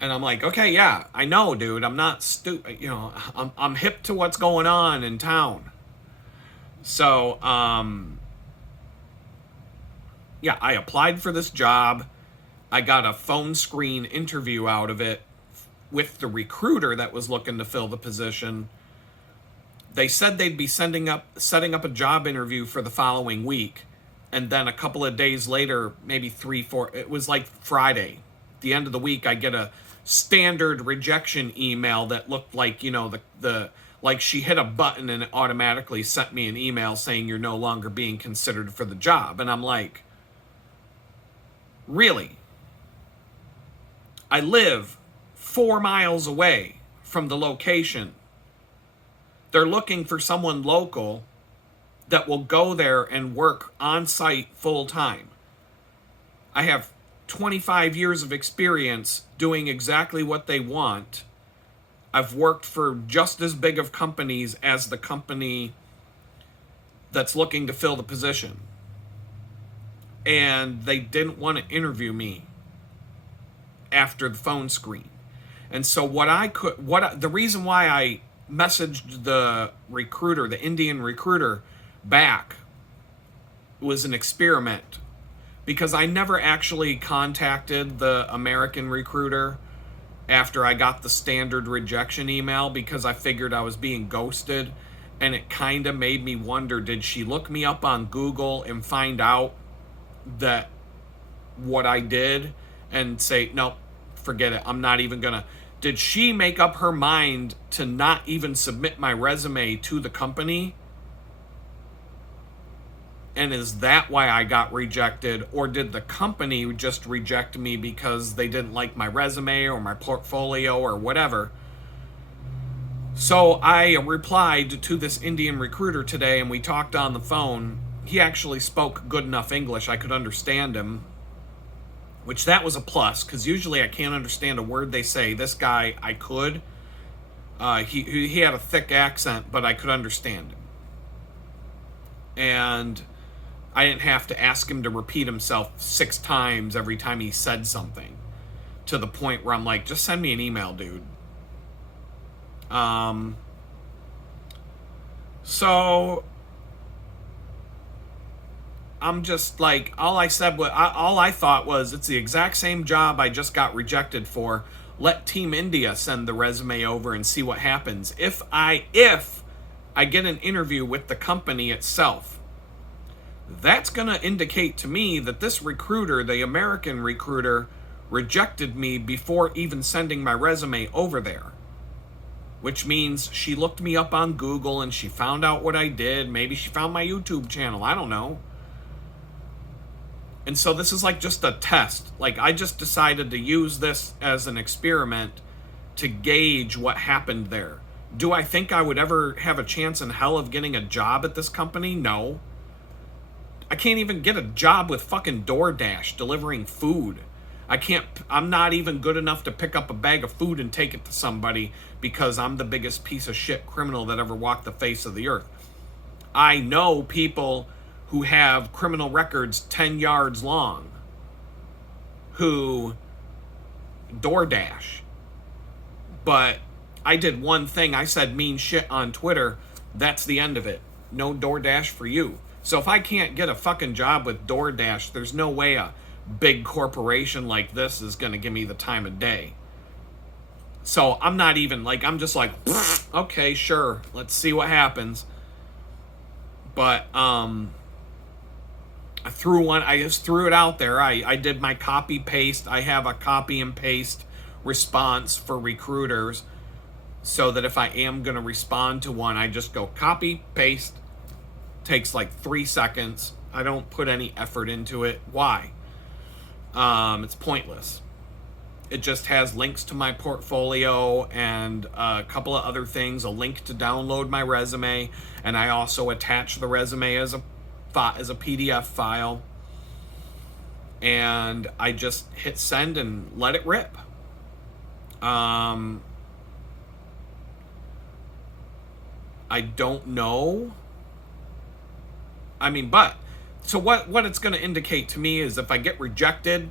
And I'm like, okay, yeah, I know, dude. I'm not stupid. I'm hip to what's going on in town. So, yeah, I applied for this job. I got a phone screen interview out of it with the recruiter that was looking to fill the position. They said they'd be setting up a job interview for the following week. And then a couple of days later, maybe 3, 4, it was like Friday. The end of the week, I get a standard rejection email that looked like, like she hit a button and it automatically sent me an email saying you're no longer being considered for the job. And I'm like, really? I live 4 miles away from the location. They're looking for someone local that will go there and work on site full time. I have 25 years of experience doing exactly what they want. I've worked for just as big of companies as the company that's looking to fill the position. And they didn't want to interview me after the phone screen. And so the reason why I messaged the recruiter, the Indian recruiter, back was an experiment, because I never actually contacted the American recruiter after I got the standard rejection email, because I figured I was being ghosted, and it kind of made me wonder, did she look me up on Google and find out that what I did and say, nope, forget it, I'm not even gonna. Did she make up her mind to not even submit my resume to the company? And is that why I got rejected? Or did the company just reject me because they didn't like my resume or my portfolio or whatever? So I replied to this Indian recruiter today, and we talked on the phone. He actually spoke good enough English I could understand him, which that was a plus, because usually I can't understand a word they say. This guy, I could. He had a thick accent, but I could understand him. And I didn't have to ask him to repeat himself 6 times every time he said something, to the point where I'm like, just send me an email, dude. So I'm just like, all I said was, all I thought was, it's the exact same job I just got rejected for. Let Team India send the resume over and see what happens. If I get an interview with the company itself, that's going to indicate to me that this recruiter, the American recruiter, rejected me before even sending my resume over there. Which means she looked me up on Google and she found out what I did. Maybe she found my YouTube channel. I don't know. And so this is like just a test. Like, I just decided to use this as an experiment to gauge what happened there. Do I think I would ever have a chance in hell of getting a job at this company? No. I can't even get a job with fucking DoorDash delivering food. I'm not even good enough to pick up a bag of food and take it to somebody because I'm the biggest piece of shit criminal that ever walked the face of the earth. I know people who have criminal records 10 yards long who DoorDash. But I did one thing. I said mean shit on Twitter. That's the end of it. No DoorDash for you. So if I can't get a fucking job with DoorDash, there's no way a big corporation like this is going to give me the time of day. So I'm not even like, I'm just like, okay, sure, let's see what happens. But I just threw it out there. I did my copy paste. I have a copy and paste response for recruiters so that if I am going to respond to one, I just go copy, paste. Takes like 3 seconds. I don't put any effort into it. Why? It's pointless. It just has links to my portfolio and a couple of other things, a link to download my resume, and I also attach the resume as a PDF file. And I just hit send and let it rip. I don't know. So what it's going to indicate to me is if I get rejected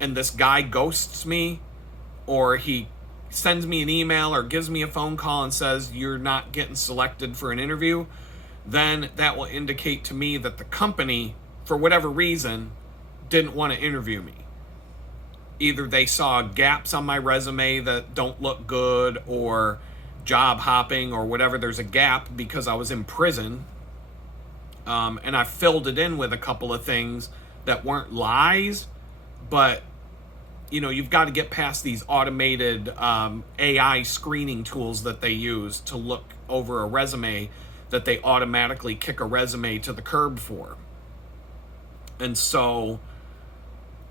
and this guy ghosts me, or he sends me an email or gives me a phone call and says you're not getting selected for an interview, then that will indicate to me that the company, for whatever reason, didn't want to interview me. Either they saw gaps on my resume that don't look good, or job hopping, or whatever. There's a gap because I was in prison. And I filled it in with a couple of things that weren't lies, but, you know, you've got to get past these automated AI screening tools that they use to look over a resume that they automatically kick a resume to the curb for. And so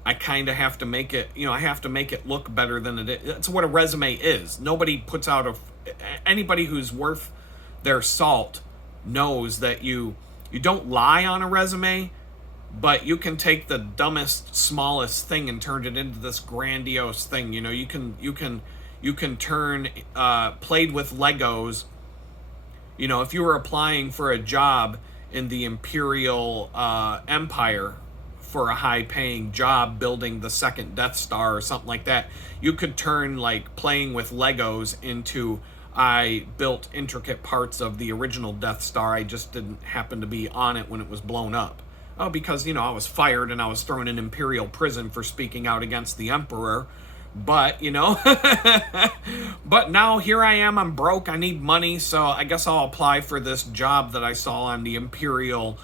I kind of have to make it, I have to make it look better than it is. That's what a resume is. Nobody puts out anybody who's worth their salt knows that you don't lie on a resume, but you can take the dumbest, smallest thing and turn it into this grandiose thing. You can turn played with Legos. If you were applying for a job in the Imperial Empire for a high-paying job building the second Death Star or something like that, you could turn like playing with Legos into I built intricate parts of the original Death Star. I just didn't happen to be on it when it was blown up. Oh, because, I was fired and I was thrown in Imperial prison for speaking out against the Emperor. But, but now here I am, I'm broke, I need money, so I guess I'll apply for this job that I saw on the Imperial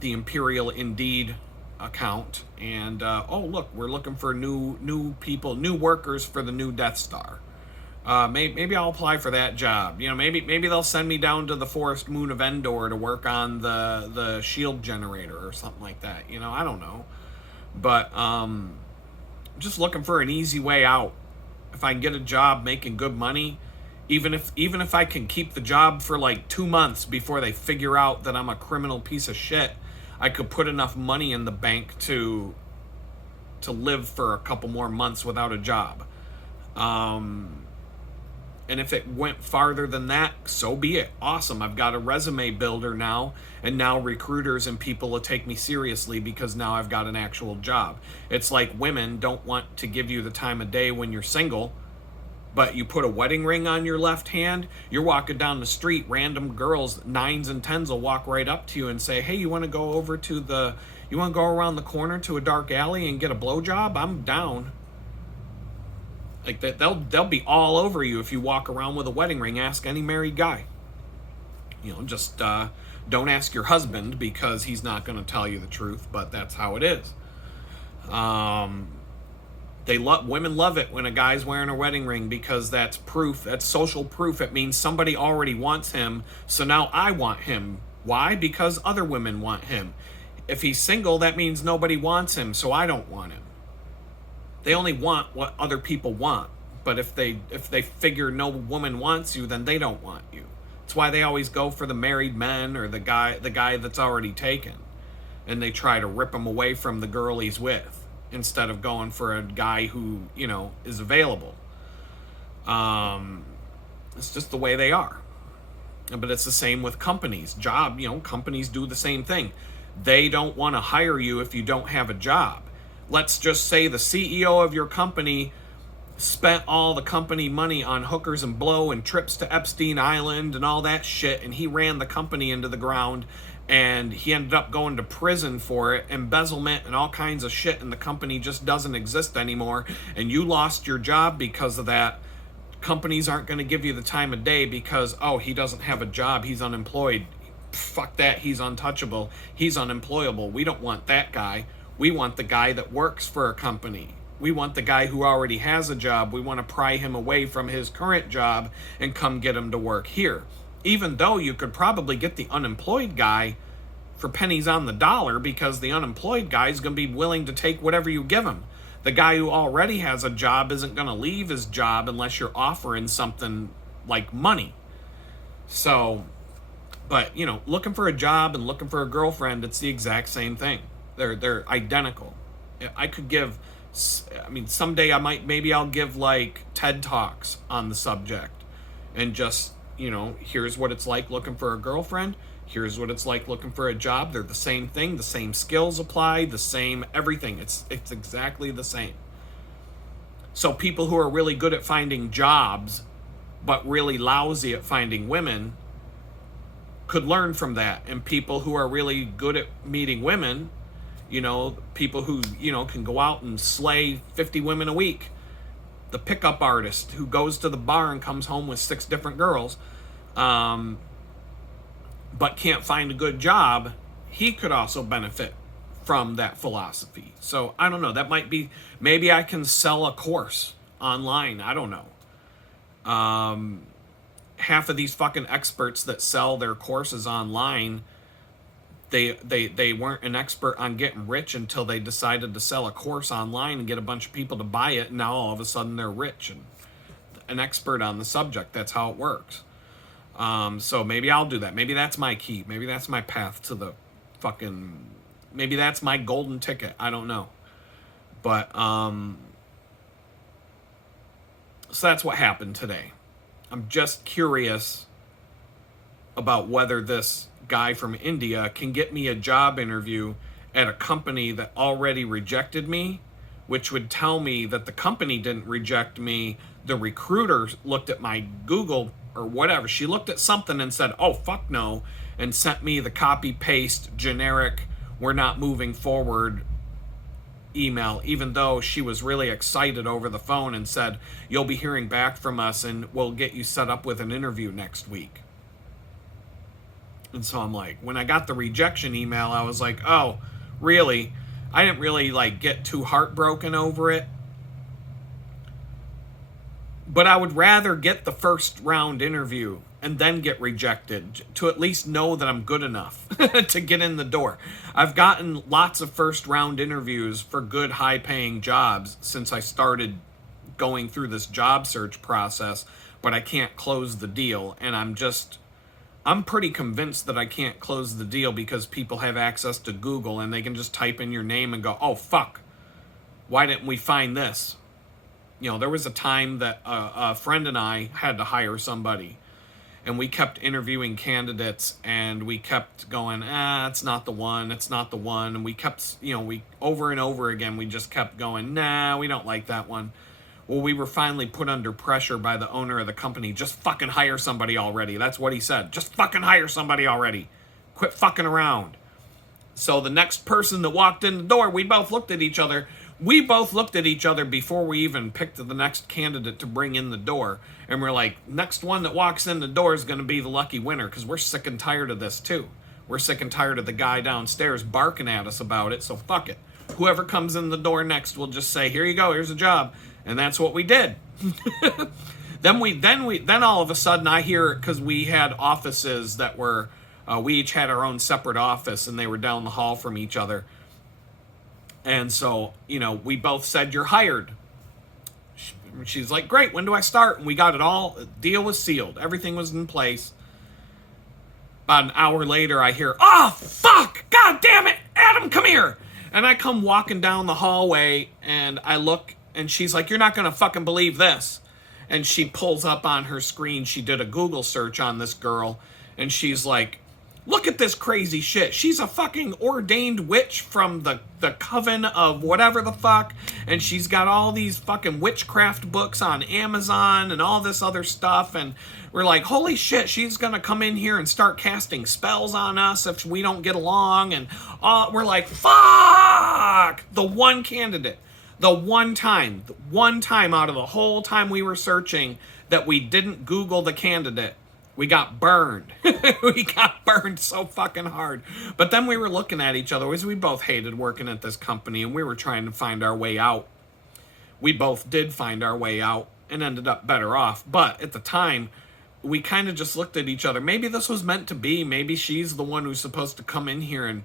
Indeed account. And, oh, look, we're looking for new people, new workers for the new Death Star. Maybe I'll apply for that job. Maybe they'll send me down to the forest moon of Endor to work on the shield generator or something like that. I don't know. But just looking for an easy way out. If I can get a job making good money, even if I can keep the job for like 2 months before they figure out that I'm a criminal piece of shit, I could put enough money in the bank to live for a couple more months without a job. And if it went farther than that, so be it. Awesome. I've got a resume builder now, and now recruiters and people will take me seriously because now I've got an actual job. It's like women don't want to give you the time of day when you're single. But you put a wedding ring on your left hand, you're walking down the street, random girls, 9s and 10s will walk right up to you and say, hey, you want to go around the corner to a dark alley and get a blowjob? I'm down. Like that, they'll be all over you if you walk around with a wedding ring. Ask any married guy. Just don't ask your husband, because he's not going to tell you the truth, but that's how it is. Women love it when a guy's wearing a wedding ring, because that's proof. That's social proof. It means somebody already wants him, so now I want him. Why? Because other women want him. If he's single, that means nobody wants him, so I don't want him. They only want what other people want. But if they figure no woman wants you, then they don't want you. That's why they always go for the married men, or the guy that's already taken, and they try to rip him away from the girl he's with, instead of going for a guy who, is available. It's just the way they are. But it's the same with companies. Companies do the same thing. They don't want to hire you if you don't have a job. Let's just say the CEO of your company spent all the company money on hookers and blow and trips to Epstein Island and all that shit, and he ran the company into the ground, and he ended up going to prison for it, embezzlement and all kinds of shit, and the company just doesn't exist anymore, and you lost your job because of that. Companies aren't going to give you the time of day because, he doesn't have a job, he's unemployed. Fuck that, he's untouchable, he's unemployable. We don't want that guy. We want the guy that works for a company. We want the guy who already has a job. We want to pry him away from his current job and come get him to work here. Even though you could probably get the unemployed guy for pennies on the dollar, because the unemployed guy is going to be willing to take whatever you give him. The guy who already has a job isn't going to leave his job unless you're offering something like money. So, but, looking for a job and looking for a girlfriend, it's the exact same thing. They're identical. I could give... someday maybe I'll give like TED Talks on the subject, and just, here's what it's like looking for a girlfriend. Here's what it's like looking for a job. They're the same thing. The same skills apply, the same everything. It's exactly the same. So people who are really good at finding jobs, but really lousy at finding women, could learn from that. And people who are really good at meeting women, people who, can go out and slay 50 women a week. The pickup artist who goes to the bar and comes home with 6 different girls, but can't find a good job, he could also benefit from that philosophy. So I don't know, that might be, maybe I can sell a course online. I don't know. Half of these fucking experts that sell their courses online, they weren't an expert on getting rich until they decided to sell a course online and get a bunch of people to buy it. And now all of a sudden they're rich and an expert on the subject. That's how it works. So maybe I'll do that. Maybe that's my key. Maybe that's my path to the fucking, maybe that's my golden ticket. I don't know. But, so that's what happened today. I'm just curious about whether this guy from India can get me a job interview at a company that already rejected me, which would tell me that the company didn't reject me. The recruiter looked at my Google or whatever. She looked at something and said, oh, fuck no, and sent me the copy-paste generic, we're not moving forward email, even though she was really excited over the phone and said, you'll be hearing back from us and we'll get you set up with an interview next week. And so I'm like, when I got the rejection email, I was like, oh, really? I didn't really get too heartbroken over it. But I would rather get the first round interview and then get rejected to at least know that I'm good enough to get in the door. I've gotten lots of first round interviews for good high paying jobs since I started going through this job search process, but I can't close the deal. And I'm pretty convinced that I can't close the deal because people have access to Google and they can just type in your name and go, oh, fuck, why didn't we find this? There was a time that a friend and I had to hire somebody, and we kept interviewing candidates and we kept going, it's not the one, it's not the one. And we kept, we over and over again, we just kept going, nah, we don't like that one. Well, we were finally put under pressure by the owner of the company. Just fucking hire somebody already. That's what he said. Just fucking hire somebody already. Quit fucking around. So the next person that walked in the door, we both looked at each other. We both looked at each other before we even picked the next candidate to bring in the door. And we're like, next one that walks in the door is going to be the lucky winner, because we're sick and tired of this too. We're sick and tired of the guy downstairs barking at us about it, so fuck it. Whoever comes in the door next will just say, here you go, here's a job. And that's what we did. Then all of a sudden I hear, because we had offices that were, we each had our own separate office, and they were down the hall from each other. And so, we both said, you're hired. She's like, great, when do I start? And we got it all, the deal was sealed. Everything was in place. About an hour later, I hear, oh, fuck, god damn it, Adam, come here. And I come walking down the hallway, and I look, and she's like, you're not going to fucking believe this. And she pulls up on her screen, she did a Google search on this girl, and she's like, look at this crazy shit. She's a fucking ordained witch from the coven of whatever the fuck. And she's got all these fucking witchcraft books on Amazon and all this other stuff. And we're like, holy shit, she's going to come in here and start casting spells on us if we don't get along. And we're like, fuck! The one candidate, the one time out of the whole time we were searching that we didn't Google the candidate. We got burned. We got burned so fucking hard. But then we were looking at each other, because we both hated working at this company, and we were trying to find our way out. We both did find our way out and ended up better off. But at the time, we kind of just looked at each other. Maybe this was meant to be. Maybe she's the one who's supposed to come in here and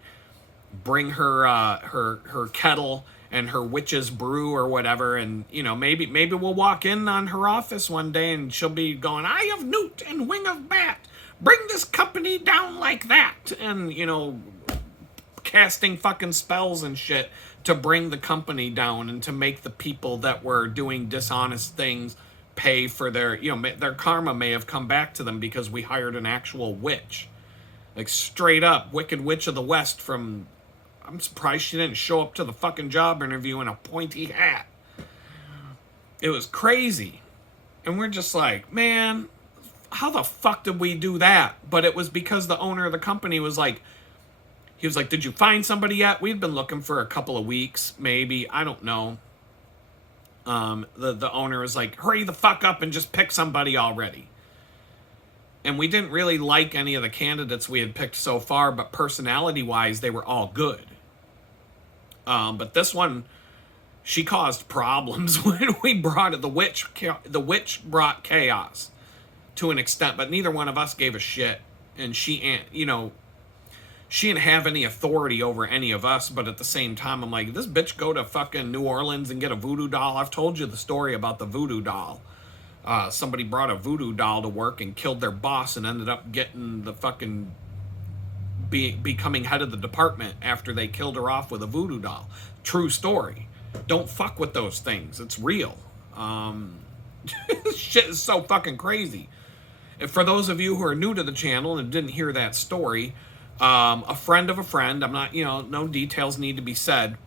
bring her her kettle and her witch's brew or whatever, and maybe we'll walk in on her office one day and she'll be going, eye of newt and wing of bat, bring this company down like that, and casting fucking spells and shit to bring the company down and to make the people that were doing dishonest things pay for their their karma may have come back to them because we hired an actual witch, like straight up Wicked Witch of the West from. I'm surprised she didn't show up to the fucking job interview in a pointy hat. It was crazy. And we're just like, man, how the fuck did we do that? But it was because the owner of the company was like, he was like, did you find somebody yet? We'd been looking for a couple of weeks, maybe. I don't know. The owner was like, hurry the fuck up and just pick somebody already. And we didn't really like any of the candidates we had picked so far, but personality-wise, they were all good. But this one, she caused problems when we brought it. The witch brought chaos to an extent, but neither one of us gave a shit. And she didn't have any authority over any of us, but at the same time, I'm like, this bitch go to fucking New Orleans and get a voodoo doll. I've told you the story about the voodoo doll. Somebody brought a voodoo doll to work and killed their boss and ended up getting the fucking becoming head of the department after they killed her off with a voodoo doll. True story. Don't fuck with those things. It's real. Shit is so fucking crazy. And for those of you who are new to the channel and didn't hear that story, a friend of a friend, I'm not, no details need to be said,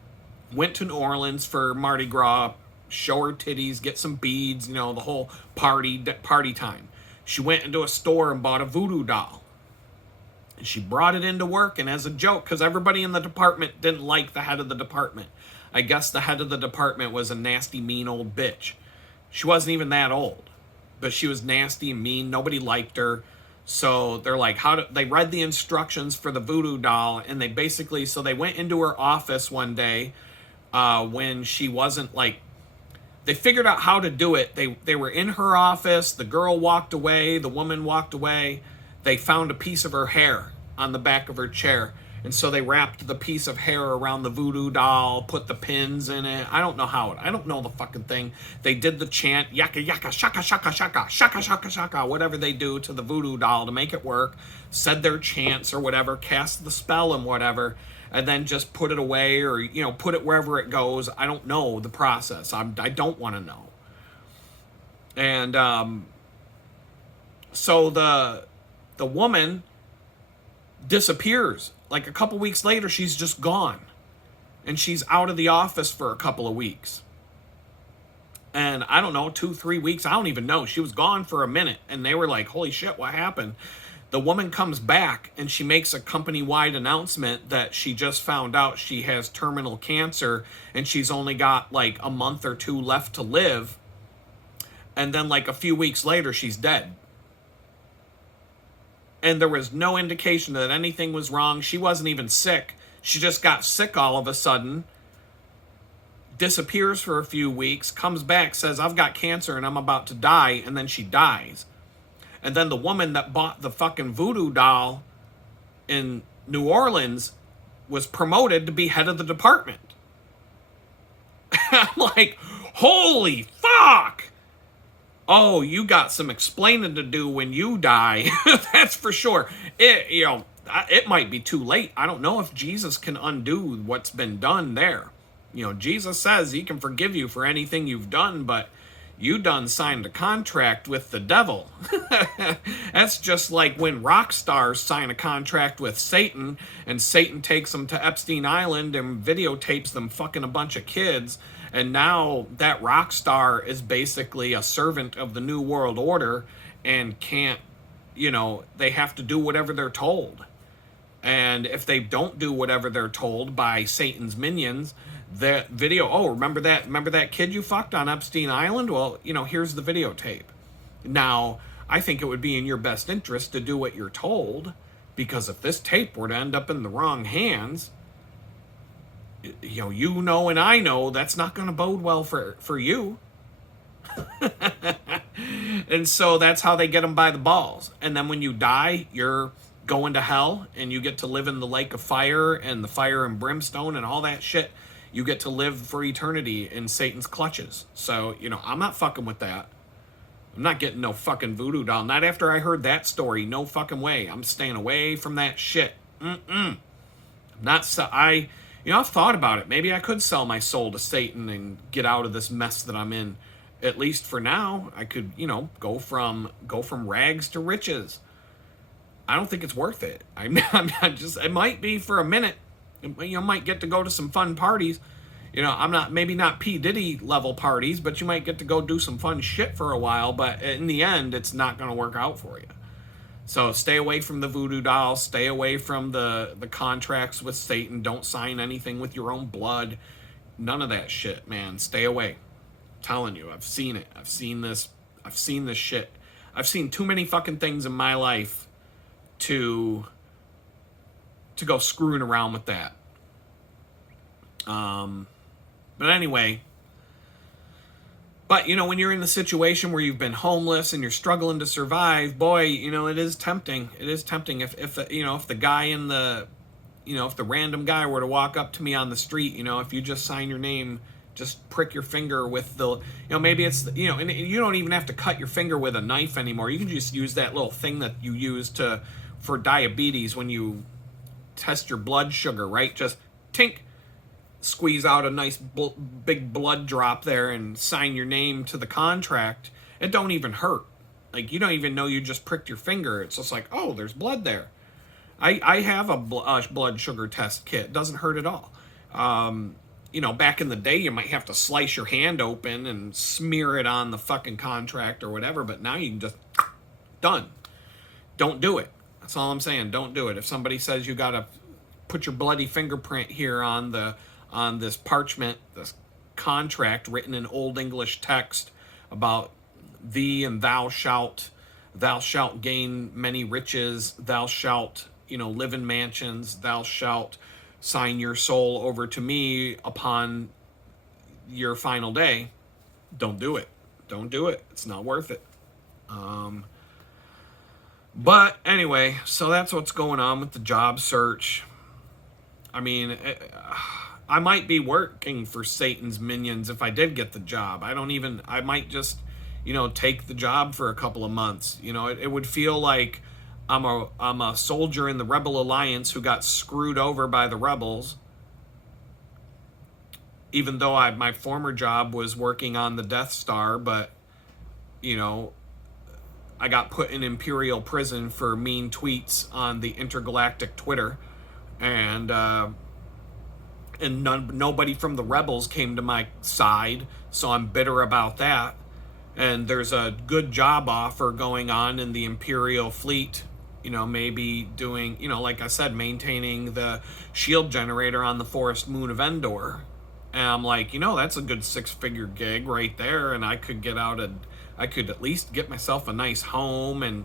went to New Orleans for Mardi Gras, show her titties, get some beads, the whole party time. She went into a store and bought a voodoo doll. And she brought it into work, and as a joke, because everybody in the department didn't like the head of the department. I guess the head of the department was a nasty, mean old bitch. She wasn't even that old, but she was nasty and mean. Nobody liked her. So they're like, they read the instructions for the voodoo doll, and they went into her office one day when she wasn't they figured out how to do it. They were in her office. The girl walked away. The woman walked away. They found a piece of her hair on the back of her chair. And so they wrapped the piece of hair around the voodoo doll, put the pins in it. I don't know the fucking thing. They did the chant, yaka yaka, shaka shaka shaka, shaka shaka shaka, whatever they do to the voodoo doll to make it work. Said their chants or whatever, cast the spell and whatever. And then just put it away or, put it wherever it goes. I don't know the process. I don't want to know. And so the woman disappears. Like a couple weeks later, she's just gone. And she's out of the office for a couple of weeks. And I don't know, 2-3 weeks, I don't even know. She was gone for a minute, and they were like, holy shit, what happened? The woman comes back and she makes a company-wide announcement that she just found out she has terminal cancer and she's only got like a month or two left to live. And then like a few weeks later, she's dead. And there was no indication that anything was wrong. She wasn't even sick. She just got sick all of a sudden, disappears for a few weeks, comes back, says, I've got cancer and I'm about to die, and then she dies. And then the woman that bought the fucking voodoo doll in New Orleans was promoted to be head of the department. I'm like, holy fuck! Oh, you got some explaining to do when you die. That's for sure. It might be too late. I don't know if Jesus can undo what's been done there. Jesus says he can forgive you for anything you've done, but you done signed a contract with the devil. That's just like when rock stars sign a contract with Satan, and Satan takes them to Epstein Island and videotapes them fucking a bunch of kids, and now that rock star is basically a servant of the New World Order and can't, they have to do whatever they're told. And if they don't do whatever they're told by Satan's minions, that video, remember that kid you fucked on Epstein Island? Well, here's the videotape. Now, I think it would be in your best interest to do what you're told, because if this tape were to end up in the wrong hands, and I know that's not going to bode well for you. And so that's how they get them by the balls. And then when you die, you're going to hell, and you get to live in the lake of fire and the fire and brimstone and all that shit. You get to live for eternity in Satan's clutches. So, I'm not fucking with that. I'm not getting no fucking voodoo doll. Not after I heard that story. No fucking way. I'm staying away from that shit. I've thought about it. Maybe I could sell my soul to Satan and get out of this mess that I'm in. At least for now, I could, go from rags to riches. I don't think it's worth it. It might be for a minute. You might get to go to some fun parties. Maybe not P. Diddy level parties, but you might get to go do some fun shit for a while. But in the end, it's not going to work out for you. So stay away from the voodoo dolls. Stay away from the contracts with Satan. Don't sign anything with your own blood. None of that shit, man. Stay away. I'm telling you, I've seen it. I've seen this shit. I've seen too many fucking things in my life to go screwing around with that. But anyway, when you're in the situation where you've been homeless and you're struggling to survive, boy, it is tempting. It is tempting if the guy in the, if the random guy were to walk up to me on the street, if you just sign your name, just prick your finger with the, maybe it's, and you don't even have to cut your finger with a knife anymore. You can just use that little thing that you use for diabetes when you test your blood sugar, right? Just tink, squeeze out a nice big blood drop there and sign your name to the contract. It don't even hurt. Like, you don't even know you just pricked your finger. It's just like, oh, there's blood there. I have a blood sugar test kit. It doesn't hurt at all. Back in the day, you might have to slice your hand open and smear it on the fucking contract or whatever, but now you can just, done. Don't do it. That's all I'm saying. Don't do it. If somebody says you got to put your bloody fingerprint here on this parchment, this contract written in Old English text about thee and thou shalt gain many riches, thou shalt, live in mansions, thou shalt sign your soul over to me upon your final day, don't do it. Don't do it. It's not worth it. But anyway, so that's what's going on with the job search. I mean, I might be working for Satan's minions if I did get the job. I might just, take the job for a couple of months. It would feel like I'm a soldier in the Rebel Alliance who got screwed over by the rebels. Even though my former job was working on the Death Star, but, I got put in Imperial prison for mean tweets on the intergalactic Twitter. And and nobody from the rebels came to my side, so I'm bitter about that. And there's a good job offer going on in the Imperial fleet, maybe doing, like I said, maintaining the shield generator on the forest moon of Endor. And I'm like, that's a good 6-figure gig right there, and I could I could at least get myself a nice home and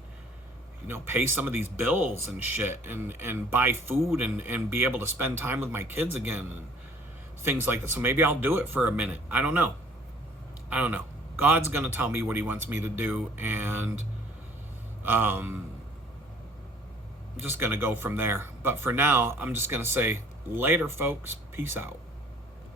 pay some of these bills and shit, and buy food and be able to spend time with my kids again and things like that. So maybe I'll do it for a minute. I don't know. God's going to tell me what he wants me to do, and I'm just going to go from there. But for now, I'm just going to say later, folks. Peace out.